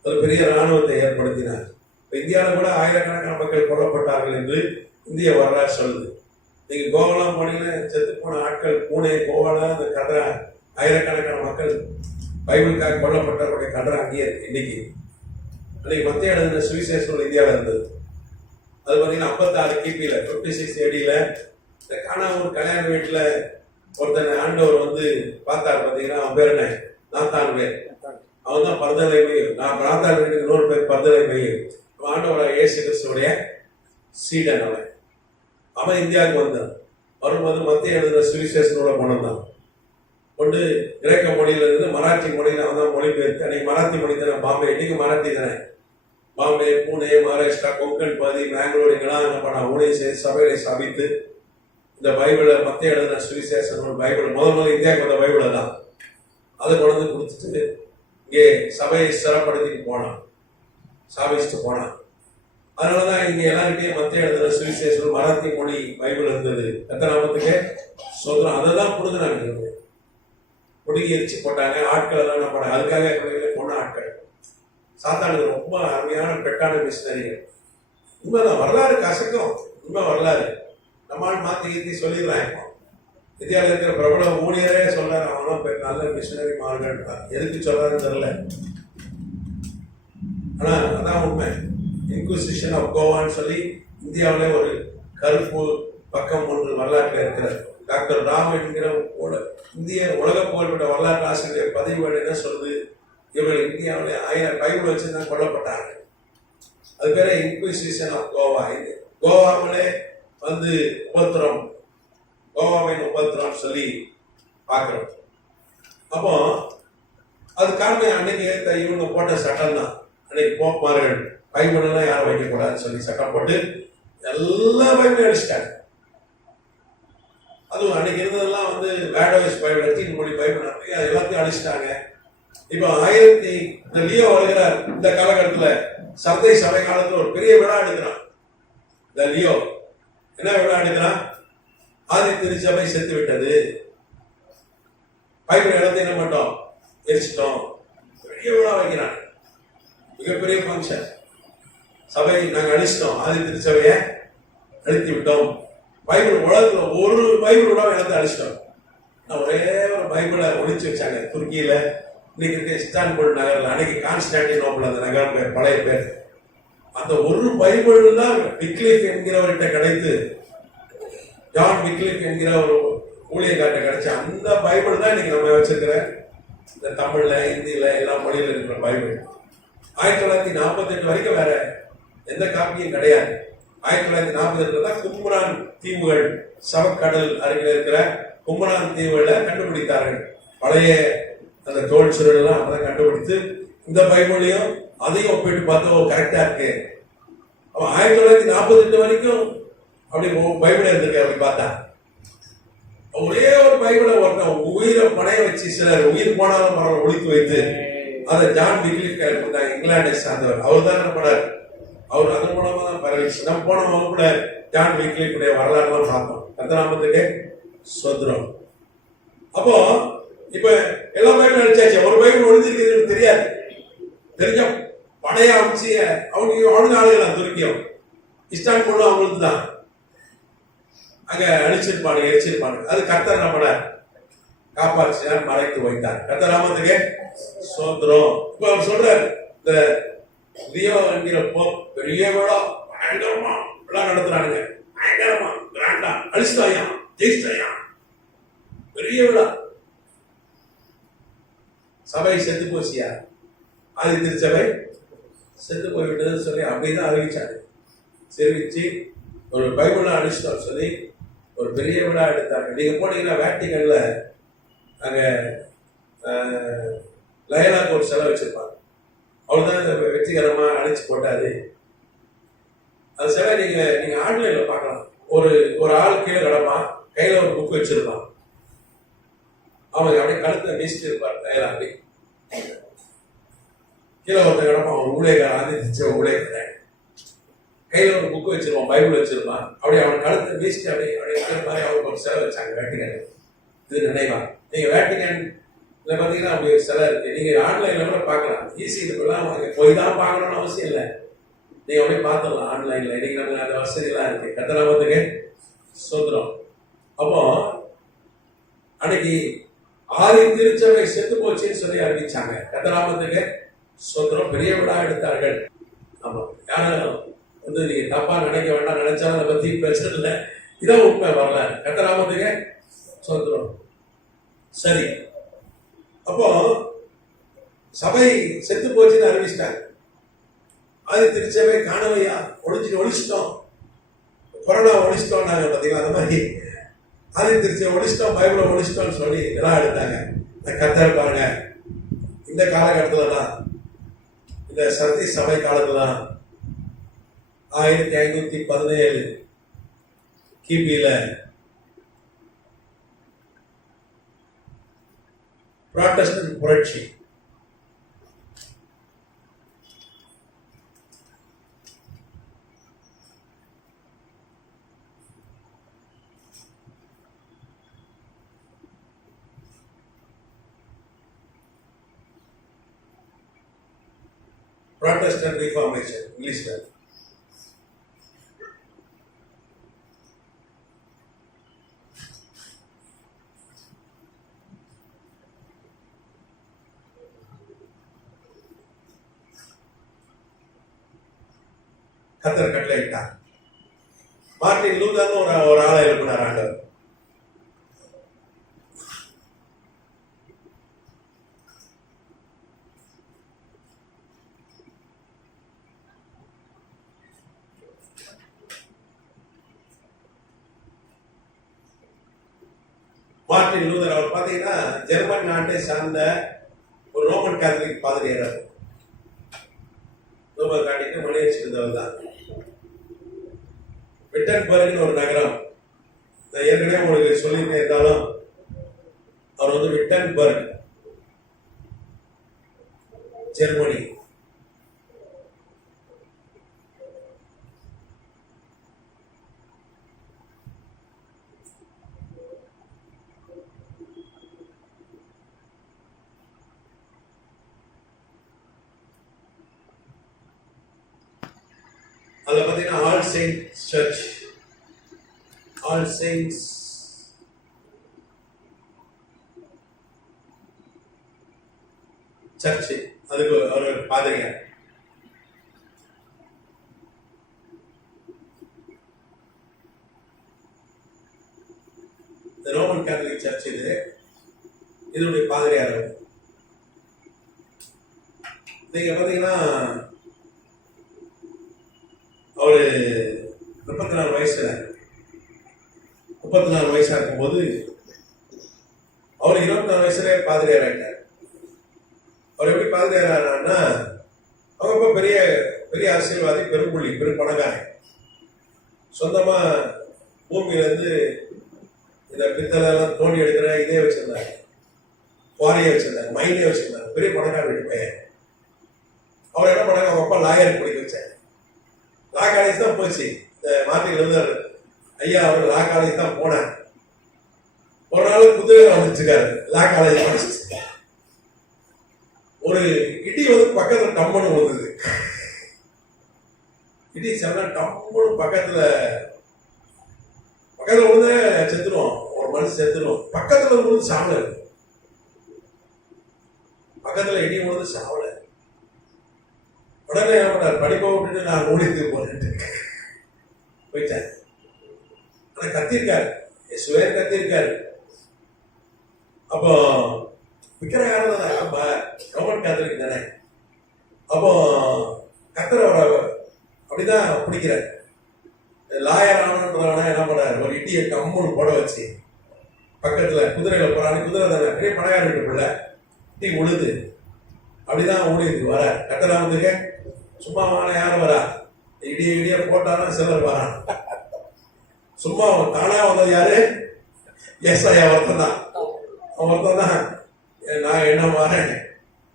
ஒரு பெரிய இராணுவத்தை ஏற்படுத்தினார். இந்தியாவில் கூட ஆயிரக்கணக்கான மக்கள் கொல்லப்பட்டார்கள் என்று இந்திய வரலாறு சொல்லுது. நீங்க கோவாலாம் போனீங்கன்னா செத்து போன ஆட்கள், பூனே கோவால அந்த கதை ஆயிரக்கணக்கான மக்கள் பைபிளுக்காக கொல்லப்பட்டவருடைய கதை அங்கேயே இருக்கு. இன்னைக்கு மத்திய எழுதின சுவிசேஷம் இந்தியாவில் இருந்தது. அது பார்த்தீங்கன்னா 56 கிபியில 56 ஏடியில இந்த காணாமூர் கல்யாண வீட்டில் ஒருத்தனை ஆண்டவர் வந்து பார்த்தார். பார்த்தீங்கன்னா அவன் பேர் என்ன, நாத்தான் பேர். அவன் தான் பர்தலை மையம். நான் நாத்தான் வீட்டுக்கு இன்னொரு பேர் பர்தலை மையம். ஆண்டவர இயேசு கிறிஸ்துடைய சீடன். அவன் இந்தியாவுக்கு வந்தான். வரும்போது மத்திய எழுதின சுவிசேஷனோட கொண்டு வந்தான். கொண்டு கிரேக்க மொழியில இருந்து மராத்தி மொழியில அவன் தான் மொழிபெயர்த்து. அன்னைக்கு மராத்தி மொழி தானே பாம்பே, இன்னைக்கு மராத்தி தானே. பாம்பே, பூனே, மகாராஷ்டிரா, கொங்கன் பகுதி, பெங்களூர் இங்கெல்லாம் என்ன பண்ண ஊழியம் செய்து சபையை ஸ்தாபித்து இந்த பைபிளை மத்திய எழுதின சுவிசேஷன் பைபிள் முதல் இந்தியாவுக்கு வந்த பைபிளை தான் அதை கொண்டு வந்து கொடுத்துட்டு இங்கே சபையை சிறப்படுத்திட்டு போனான், ஸ்தாபிச்சுட்டு போனான். அதனாலதான் இங்க எல்லாருக்கையும் மத்திய எழுதின சுவிசேஷன் மராத்தி மொழி பைபிள் இருந்தது. எத்தனாமத்துக்கு சொல்றோம். அதை தான் புடுங்கினாங்க, புடுங்கி எரிச்சு போட்டாங்க. ஆட்கள் எல்லாம் என்ன பண்ணாங்க, அதுக்காக போன ஆட்கள் சாத்தானுக்கு ரொம்ப அருமையான பெட்டான மிஷினரிகள். உண்மைதான், வரலாறு கசக்கும். உண்மை வரலாறு நம்மால் மாத்தி சொல்லிடுறான். இப்போ இந்தியாவில் இருக்கிற பிரபல ஊழியரே சொல்றாரு, அவனும் நல்ல மிஷினரி மார்கள். எதுக்கு சொல்றாருன்னு தெரியல, ஆனா அதான் உண்மை. இன்குசிஷன் ஆஃப் கோவான்னு சொல்லி இந்தியாவிலே ஒரு கருப்பு பக்கம் ஒன்று வரலாற்றில் இருக்கிறார். டாக்டர் ராம் என்கிற இந்திய உலக புகழ்பெற்ற வரலாற்று ஆசிரியர் பதிவு என்ன சொல்லுது, இவர்கள் இந்தியாவிலே 1000 பைபிள் வச்சு தான் கொல்லப்பட்டாங்க. அது பேர இன்குசிஷன் ஆஃப் கோவா. கோவாவிலே வந்து உபத்திரம், கோவாவின் உபத்திரம் சொல்லி பார்க்கிறோம். அப்போ அது காரணம் அன்னைக்கு இவங்க போட்ட சட்டம் தான். அன்னைக்கு போப்பார்கள் பைபிள் எல்லாம் யாரும் வைக்கக்கூடாதுன்னு சொல்லி சட்டம் போட்டு எல்லா பைபிளும் அடிச்சிட்டாங்க. அதுவும் அன்னைக்கு இருந்ததெல்லாம் வந்து வேடோஸ் பைபிள், லத்தீன் மொழி பைபிள் அது எல்லாத்தையும் அடிச்சிட்டாங்க. இப்போ இந்த லியோ வருகிறார். இந்த காலகட்டத்தில் சந்தை சபை காலத்தில் ஒரு பெரிய விழா எடுக்கிறான். இந்த லியோ என்ன விழா எடுக்கிறான், ஆதி திருச்சபை செத்து விட்டது, பைபிள் இடத்தை என்ன பண்ணோம், எரிச்சிட்டோம். பெரிய விழா வைக்கிறான், மிகப்பெரிய பங்கன். சபை நாங்கள் அழிச்சிட்டோம், ஆதி திருச்சபையை அழித்து விட்டோம். பைபிள் உலகத்துல ஒரு பைபிள் கூட இடத்தை அழிச்சிட்டோம். ஒரே ஒரு பைபிளை ஒழிச்சு வச்சாங்க துருக்கியில. இன்னைக்கு இருக்க இஸ்தான்புல் நகர்ல, அன்னைக்கு கான்ஸ்டான்டினோபிள் அந்த நகர் பேர், பழைய பேர். அந்த ஒரு பைபிள் தான் விக்லிஃப் என்கிறவர்கிட்ட கிடைத்து, ஜான் விக்லிஃப் என்கிற ஒரு ஊழியக்கார்ட்ட கிடைச்ச அந்த பைபிள் தான் இன்னைக்கு நம்ம வச்சிருக்கிற இந்த தமிழ்ல, இந்தியில, எல்லா மொழியில இருக்கிற பைபிள். 1948 வரைக்கும் வேற எந்த காப்பியும் கிடையாது. 1948 தான் கும்ரான் தீவுகள், சவக்கடல் அருகில் இருக்கிற கும்ரான் தீவுகளை கண்டுபிடித்தார்கள். பழைய அந்த தோல் சுருள் அப்பதான் கண்டுபிடித்து இந்த பைபிளையும் அதையும் ஒப்பிட்டு பார்த்தா கரெக்டா இருக்கு. அவன் 1948 வரைக்கும் அப்படி பைபிள் இருந்திருக்கு. அப்படி பார்த்தா ஒரே ஒரு பைபிளை ஒருத்தன் உயிரை பணைய வச்சு, சிலர் உயிர் போனாலும் பரவாயில்ல ஒழித்து வைத்து அதை ஜான் விக்லிஃப் கொடுத்தாங்க, இங்கிலாண்டை சார்ந்தவர். அவர் தான் என்ன பண்ணார், அவர் அதன் மூலமா தான் பரவிச்சு. நம்ம போன வகுப்புல ஜான் விக்லிஃபுடைய வரலாறுலாம் பார்த்தோம். கத்தநாமத்துக்கு சொந்தம். அப்போ இப்ப எல்லா பைபிள் அடிச்சாச்சு, ஒரு பைபிள் ஒழிஞ்சிருக்கு தெரியாது. தெரிஞ்ச படைய அமைச்சு அவனுக்கு ஆளுகள் துருக்கியம், இஸ்தான்புல்லும் அவங்களுக்கு தான். அங்க அழிச்சிருப்பானு எரிச்சிருப்பானு. அது கர்த்தர் நம்மளை காப்பாற்றினார், மறைத்து வைத்தார். கர்த்தர் நாமத்துக்கு ஸ்தோத்திரம். இப்ப அவர் சொல்றாரு, இந்த லியோ என்கிற போப் பெரிய விழா பயங்கரமா விழா நடத்துறானுங்க, பயங்கரமா கிராண்டா, அழிச்சிட்டாயா ஜெயிச்சிட்டாயா, பெரிய விழா. சபை செத்து போச்சியா, ஆதி திருச்சபை செத்து போய்விட்டதுன்னு சொல்லி அப்படிதான் அறிவிச்சாரு. தெரிவிச்சு ஒரு பைபிளா அழிச்சிட்டோம் சொல்லி ஒரு பெரிய விழா எடுத்தாங்க. நீங்க போனீங்கன்னா வேட்டிகன்ல அங்க லயலாக்கு ஒரு செலவு வச்சிருப்பாங்க. அவர்தான் வெற்றிகரமா அழிச்சு போட்டாரு. அது சில நீங்க ஆன்லைன்ல பார்க்கலாம். ஒரு ஆள் கீழே கிடப்பான், கையில ஒரு புக் வச்சிருப்பான். அவங்க அப்படியே கழுத்தை வீசிட்டு இருப்பார். அப்படி கீழே ஒருத்தர் கிடப்பான், அவன் ஊழியக்காரன், ஆதித்ய ஊழியக்காரன், கையில ஒரு புக் வச்சிருவான், பைபிள் வச்சிருப்பான். அப்படியே அவன் கழுத்தை வீசிட்டு அப்படியே மாதிரி அவருக்கு ஒரு சிலை வச்சாங்க வேட்டிகன். இது நினைவா. நீங்க வேட்டிகன்ல பாத்தீங்கன்னா அப்படி ஒரு சிலை இருக்கு. நீங்க ஆன்லைன்ல கூட பார்க்கலாம். ஈஸி இதுக்கெல்லாம் போய் தான் பார்க்கணும்னு அவசியம் இல்லை. நீங்க அப்படியே பார்த்துடலாம் ஆன்லைன்ல. இன்னைக்கு நமக்கு அந்த வசதியெல்லாம் இருக்கு. கர்த்தர் ஸ்தோத்திரம். அப்போ அன்னைக்கு ஆதி திருச்சபை செத்து போச்சுன்னு சொல்லி அறிவிச்சாங்க. கர்த்தர் ஸ்தோத்திரம். பெரிய விழா எடுத்தார்கள். ஆமா, யாரும் நீங்க தப்பா நினைக்க வேண்டாம், நினைச்சாலும் அதை பத்தி பிரச்சனை இல்லை. இதான் உண்மை வரலாறு. கர்த்தர் ஸ்தோத்திரம். சரி, அப்போ சபை செத்து போச்சுன்னு அறிவிச்சிட்டாங்க. ஆதி திருச்சபை காணவையா, ஒழிச்சிட்டோம், கொரோனா ஒழிச்சிட்டோம் நாங்க பாத்தீங்களா. அந்த மாதிரி ஆதி திருச்சபை ஒழிச்சிட்டோம், பைபிளை ஒழிச்சிட்டோம்னு சொல்லி எல்லாம் எடுத்தாங்க. கர்த்தர் பாருங்க, இந்த காலகட்டத்துல தான், இந்த சர்தி சபை காலத்துல 1517 கிபியில புராட்டஸ்டன்ட் புரட்சி. புராட்டஸ்டன்ட் ரிஃபார்மேஷன் இங்கிலீஷ்ல. கர்த்தர் கட்டளையிட்டார். மார்ட்டின் லூதர்னு ஒரு ஆளை எழுப்பினார் ஆண்டவர். மார்ட்டின் லூதர் அவர் பாத்தீங்கன்னா ஜெர்மன் நாட்டை சார்ந்த ஒரு ரோமன் கேத்தலிக் பாதிரியார். ரோமன் காட்டிட்டு மணியடிச்சிருந்தவர் தான். விட்டன்பர்க்னு ஒரு நகரம், நான் ஏற்கனவே உங்களுக்கு சொல்லிட்டே இருந்தாலும் அவர் விட்டன்பர்க், ஜெர்மனி. அதுல பாத்தீங்கன்னா ஆல் செயின்ட்ஸ் சர்ச், ஆல் செயின்ட்ஸ் சர்ச், அதுக்கு அவர் பாதிரியார். ரோமன் கேத்தலிக் சர்ச் இதனுடைய பாதிரியார். நீங்க பாத்தீங்கன்னா அவரு 34 வயசா இருக்கும்போது அவர் 24 வயசுல பாதிரியார் ஆயிட்டார். அவர் எப்படி பாதிரியார் ஆனார்னா, அவங்க இப்ப பெரிய பெரிய அரசியல்வாதி, பெரும்புள்ளி, பெரும் பணக்காரன். சொந்தமா பூமியில இருந்து இந்த பித்தளை எல்லாம் தோண்டி எடுக்கிற இதே வச்சிருந்தாங்க, குவாரியை வச்சிருந்தாங்க, மைனே வச்சிருந்தாங்க. பெரிய பணக்கார வீட்டு பையன். அவர் என்ன பண்ணாங்க, அவங்க அப்பா லாயர் படிக்க வச்சாங்க. லா காலேஜ் தான் போச்சு. இந்த மார்ட்டின் லூதர் ஐயா அவர் லா காலேஜ் தான் போனார். ஒரு நாள் குதிரை வந்துருக்காரு லா காலேஜ் படிச்சு. ஒரு இடி பக்கத்துல டம்முன்னு வந்தது. இடி செல்ல டம்முன்னு பக்கத்துல பக்கத்துல விழுந்து செத்துருவோம், ஒரு மனுஷன் செத்துருவோம். பக்கத்துல விழுந்து சாவல, பக்கத்துல இடி விழுந்து சாவல. உடனே படிப்பை விட்டுட்டு நான் ஊழியத்துக்கு போறேன் போயிட்டேன். ஆனா கத்திருக்காரு, சுவேர் கத்திருக்காரு. அப்போ விக்கிரகாரம் தானே, ரோமன் கேத்தலிக் தானே. அப்போ கத்திர அப்படிதான் பிடிக்கிறார். லாயர் ஆனன்றவன என்ன பண்றாரு, ஒரு இட்டியை கம்முன்னு போட வச்சு பக்கத்துல குதிரையில போறாங்க. குதிரை தானே, பெரிய படையாளிட்டு பிள்ளை இட்டி உழுது. அப்படிதான் ஊழியத்துக்கு வர கட்டணாமத்துக்கு சும்மா வாங்க. யாரும் வரா, இடிய போட்டாலும் சிலர் வரான். சும்மா தானா வந்தது யாரு, ஏசாயா ஒருத்தன் தான். ஒருத்தன் தான் நான் என்ன வரேன்.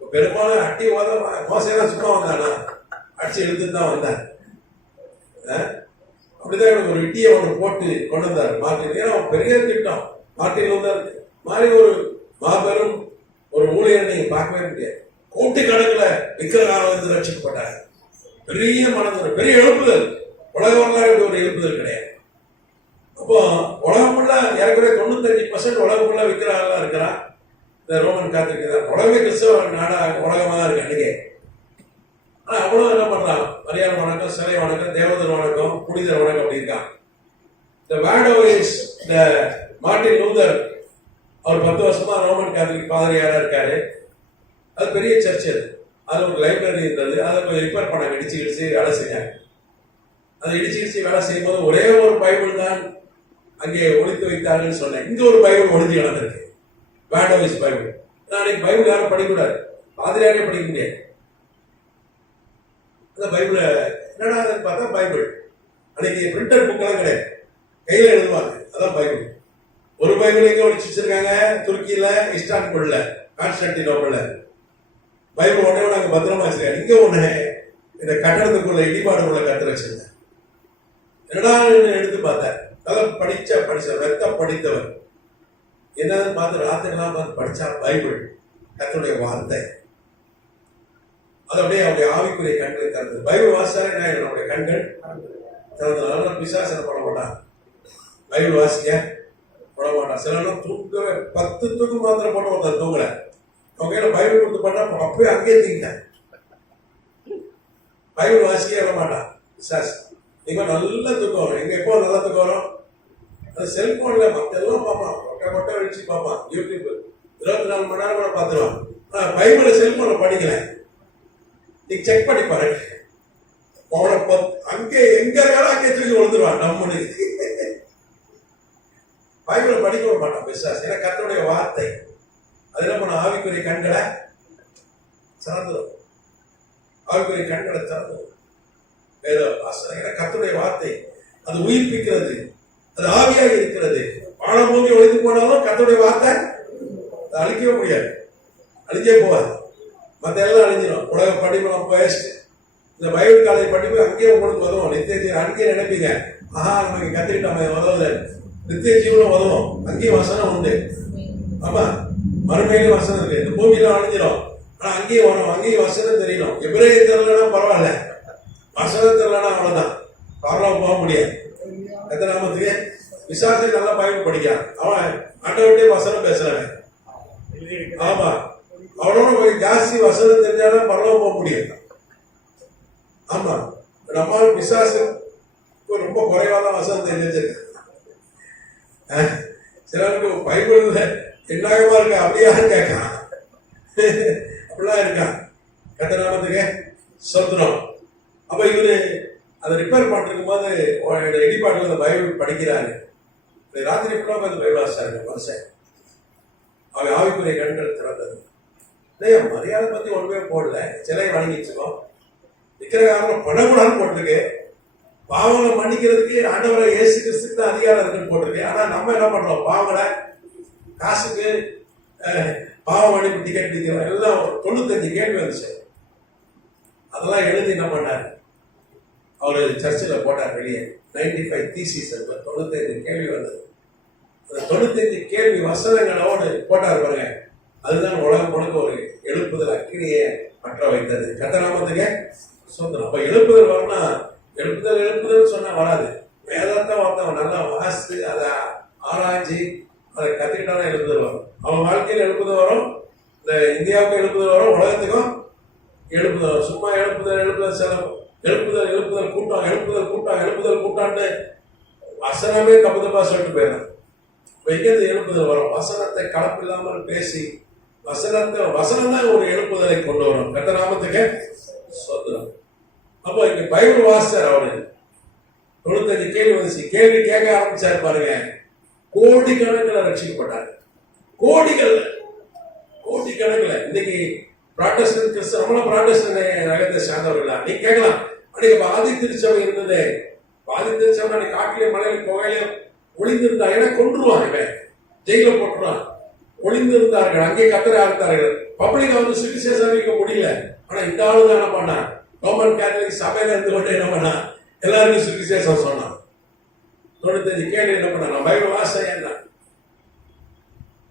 பெரும்பாலும் அட்டி மோசையெல்லாம் சும்மா வந்தானா, அடிச்சு இழுத்துட்டு தான் வந்தேன். அப்படிதான் எனக்கு ஒரு இட்டியை ஒன்று போட்டு கொண்டு வந்தார் மார்ட்டின். ஏன்னா பெரிய திட்டம் மார்ட்டின் வந்தார் மாதிரி ஒரு மாபெரும் ஒரு ஊழியர் நீங்க பார்க்கவே முடியாது. கோட்டிக்கணக்கில் விக்கிரகாரம் வந்து ரட்சிக்கப்பட்டாங்க. பெரிய மனதில் பெரிய எழுப்புதல், உலக வரலாறு ஒரு எழுப்புதல் கிடையாது. அப்போ உலகம் ஃபுல்லா ஏற்கனவே 95% உலகம் ஃபுல்லா விக்கிரகாரம் இருக்கிறான். இந்த ரோமன் காத்திரிக்கு தான் உலகமே கிறிஸ்தவ நாடா உலகமா தான் இருக்கு அன்னைக்கு. ஆனா அவ்வளவு என்ன பண்றான், மரியாதை வணக்கம், சிலை வணக்கம், தேவதர் வணக்கம், புனிதர் வணக்கம் அப்படி இருக்கான். இந்த வேர்டோவைஸ் இந்த மார்ட்டின் லூதர் அவர் 10 வருஷமா ரோமன் கேத்தலிக் பாதிரியாரா இருக்காரு. அது பெரிய சர்ச், அது ஒரு லைப்ரரி இருந்தது. அதை கொஞ்சம் ரிப்பேர் பண்ண இடிச்சு வேலை செஞ்சாங்க. அதை இடிச்சு வேலை செய்யும் போது ஒரே ஒரு பைபிள் தான் அங்கே ஒழித்து வைத்தாங்கன்னு சொன்னேன். இங்க ஒரு பைபிள் ஒழிஞ்சு கிடந்திருக்கு, வேர்டோவைஸ் பைபிள். நான் பைபிள் யாரும் படிக்கக்கூடாது, பாதிரியாரே படிக்க முடியாது. அந்த பைபிள என்னடா பார்த்தா பைபிள் அன்னைக்கு பிரிண்டட் புக்கெல்லாம் கிடையாது, கையில எழுதுவாங்க, அதான் பைபிள். ஒரு பைபிள் எங்க ஒழிச்சு வச்சிருக்காங்க, துருக்கியில, இஸ்தான்புல்ல, கான்ஸ்டான்டினோப்பிள்ல. பைபிள் ஒன்னே நாங்க பத்திரமா வச்சிருக்காங்க. இங்க ஒண்ணு இந்த கட்டடத்துக்குள்ள இடிபாடுக்குள்ள கட்டு வச்சிருந்தேன். என்னடா எடுத்து பார்த்தேன், அதெல்லாம் படிச்ச வெத்த படித்தவர் என்னன்னு பார்த்து ராத்திரிலாம் பார்த்து படிச்சா பைபிள் கர்த்தருடைய வார்த்தை. அது அப்படியே அவருடைய ஆவிக்குரிய கண்களை திறந்தது. பைபிள் வாசிச்சாலே என்ன, என்னுடைய கண்கள் திறந்ததுனால பிசாசனை பண்ண மாட்டான், பைபிள் வாசிக்க பண்ண மாட்டான். சிலரும் தூக்கவே 10 தூக்கு மாத்திரம் போட்டு ஒருத்தர் தூங்கல, அவங்க கையில பைபிள் கொடுத்து பண்ணா அப்பவே அங்கேயே தூங்கிட்டேன். பைபிள் வாசிக்கவே விட மாட்டான் பிசாஸ். நீங்க நல்ல தூக்கம் வரும். எங்க எப்போ நல்ல தூக்கம் வரும், அது செல்போன்ல மற்றெல்லாம் பார்ப்பான், மொட்டை அடிச்சு பார்ப்பான், யூடியூப் 24 மணி நேரம் கூட பார்த்துருவான். ஆனா பைபிளை செல்போன்ல படிக்கல, நீ செக் பண்ணி பாரு, அவனை அங்கே எங்க வேலை அங்கே தூக்கி விழுந்துருவான். நம்மனு பைபிளை படிக்க விட மாட்டான் பிசாஸ். ஏன்னா கர்த்தருடைய வார்த்தை அது என்ன பண்ண, ஆவிக்குரிய கண்களை திறந்துடும், ஆவிக்குரிய கண்களை திறந்துடும். ஏதோ கர்த்தருடைய வார்த்தை அது உயிர்ப்பிக்கிறது, அது ஆவியாக இருக்கிறது. வானபூமி ஒழித்து போனாலும் கர்த்தருடைய வார்த்தை அழிக்கவே முடியாது, அழிஞ்சே போகாது. மற்ற எல்லாம் அழிஞ்சிடும். உலக படிப்பு நம்ம பேசிட்டு இந்த பைபிள் காலேஜ் படிப்பு அங்கேயே உங்களுக்கு உதவும். நித்திய அங்கேயே நினைப்பீங்க, ஆஹா நமக்கு கத்துக்கிட்டோம் உதவுது, நித்திய ஜீவனம் உதவும். அங்கேயும் வசனம் உண்டு. ஆமா, மறுமையிலும் வசனம் இருக்கு. இந்த பூமியில அழிஞ்சிடும், ஆனா அங்கேயும் வரும், அங்கேயும் வசனம் தெரியணும். எபிரேய தெரியலன்னா பரவாயில்ல, வசனம் தெரியலன்னா அவ்வளவுதான், பரவாயில்ல போக முடியாது. எத்தனை நாமத்துக்கு விசாசி நல்லா பைபிள் படிக்கிறான், அவன் ஆட்டோவிட்டே வசனம் பேசுறாங்க. ஆமா, அவனோட கொஞ்சம் ஜாஸ்தி வசனம் தெரிஞ்சாலும் பரவாயில்ல போக முடியும். ஆமா, நம்ம விசாசு ரொம்ப குறைவா தான் வசனம் தெரிஞ்சிருக்க. சிலருக்கு பைபிள் என்னாகமா இருக்க, அப்படியா கேட்கான், அப்படிலாம் இருக்கான். கட்ட நாமத்துக்கு சொந்தம். அப்ப இவரு அதை ரிப்பேர் பண்ணிருக்கும் போது இடிபாட்டில் அந்த பைபிள் படிக்கிறாரு. ராத்திரி ஃபுல்லாக அந்த பைபிள் வாசிச்சாரு மனுஷன். அவன் ஆவிக்குரிய கண்கள் திறந்தது. இல்லையா, மரியாதை பத்தி ஒன்றுமே போடல, சிலையை வணங்கிச்சுக்கோ, விக்கிரகாரம் பணக்கூடாதுன்னு போட்டிருக்கு. பாவங்களை மன்னிக்கிறதுக்கு ஆண்டவரை இயேசு கிறிஸ்துக்கு தான் அதிகாரம் இருக்குன்னு போட்டிருக்கு. ஆனா நம்ம என்ன பண்றோம், பாவங்களை காசுக்கு பாவ மன்னிப்பு டிக்கெட் விற்கிறோம். எல்லாம் 95 கேள்வி வந்துச்சு. அதெல்லாம் எழுதி என்ன பண்ணாரு, அவரு சர்ச்சில் போட்டார் வெளியே. 95 தீசிஸ், 95 கேள்வி வந்தது. அந்த 95 கேள்வி வசனங்களோடு போட்டார் பாருங்க. அதுதான் உலகம் முழுக்க ஒரு எழுப்புதல் அக்கினியை பற்ற வைத்தது. கர்த்தர் நாமத்துக்கு சொந்தம். அப்ப எழுப்புதல் வரணும்னா, எழுப்புதல் சொன்னா வராது. வேதத்தை ஒருத்தவன் நல்லா வாசித்து அதை ஆராய்ச்சி அதை கத்துக்கிட்டானா எழுப்புதல் வரும். அவன் வாழ்க்கையில் எழுப்புதல் வரும், இந்த இந்தியாவுக்கும் எழுப்புதல் வரும், உலகத்துக்கும் எழுப்புதல் வரும். சும்மா எழுப்புதல் செலவு, எழுப்புதல் கூட்டான்னு வசனமே தப்பு தப்பா சொல்லிட்டு போயிடலாம். இப்போ எங்கேருந்து எழுப்புதல் வரும்? வசனத்தை கலப்பில்லாமல் பேசி வசனம் தான் ஒரு எழுப்புதலை கொண்டு வரும். கர்த்தநாமத்துக்கு ஸ்தோத்திரம். அப்போ இங்க பைபிள் வாசிச்சார். அவரு 95 கேள்வி வந்துச்சு. கேள்வி கேட்க ஆரம்பிச்சாரு பாருங்க. கோடிக்கணக்கில் ரட்சிக்கப்பட்டாங்க. கோடிக்கணக்கில். இன்னைக்கு பிராட்டஸ்டன்ட் கிறிஸ்தவ, நம்மளும் பிராட்டஸ்டன்ட் ரகத்தை சார்ந்தவர்களா? நீ கேட்கலாம், அன்னைக்கு பாதி திருச்சபை இருந்தது. பாதி திருச்சபை அன்னைக்கு காட்டிலே மலையில புகையில ஒளிந்திருந்தா, ஏன்னா கொன்றுவான், இவன் ஜெயில போட்டுருவான். ஒளிந்திருந்தார்கள், அங்கே கத்தரை ஆரம்பித்தார்கள். பப்ளிக்கா வந்து சுவிசேஷம் அறிவிக்க முடியல. ஆனா இந்த ஆளு என்ன பண்ணா? ரோமன் கேத்தலிக் சபையில இருந்து கொண்டு என்ன பண்ணா? எல்லாருக்கும் சுவிசேஷம் சொன்னான். 95 கேள்வி என்ன பண்ணா? நான் பைபிள் வாசம் என்ன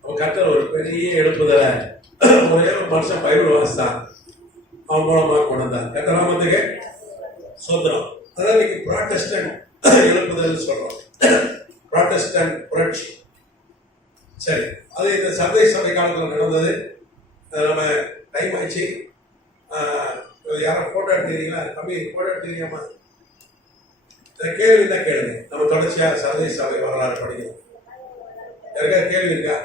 அவன் கத்தர் ஒரு பெரிய எழுப்புதலை ஒரே ஒரு மனுஷன் பைபிள் வாசித்தான், அவன் மூலமா கொண்டு வந்தான். கத்தராமத்துக்கு சோதரம். அதான் இன்னைக்கு ப்ராட்டஸ்டன்ட் எழுப்புதல் சொல்றோம், ப்ராட்டஸ்டன்ட் புரட்சி. சரி, அது இந்த சந்தை சபை காலத்தில் நடந்தது. நம்ம டைம் ஆயிடுச்சு. யாரும் போட்டோ எடுத்துக்கிறீங்களா? கம்மி போட்டோ எடுத்துக்கிறீங்கம்மா. இந்த கேள்வி தான் கேளுங்க. நம்ம தொடர்ச்சியா சந்தை சபை வரலாறு படிக்கணும். யாருக்கா கேள்வி இருக்கா?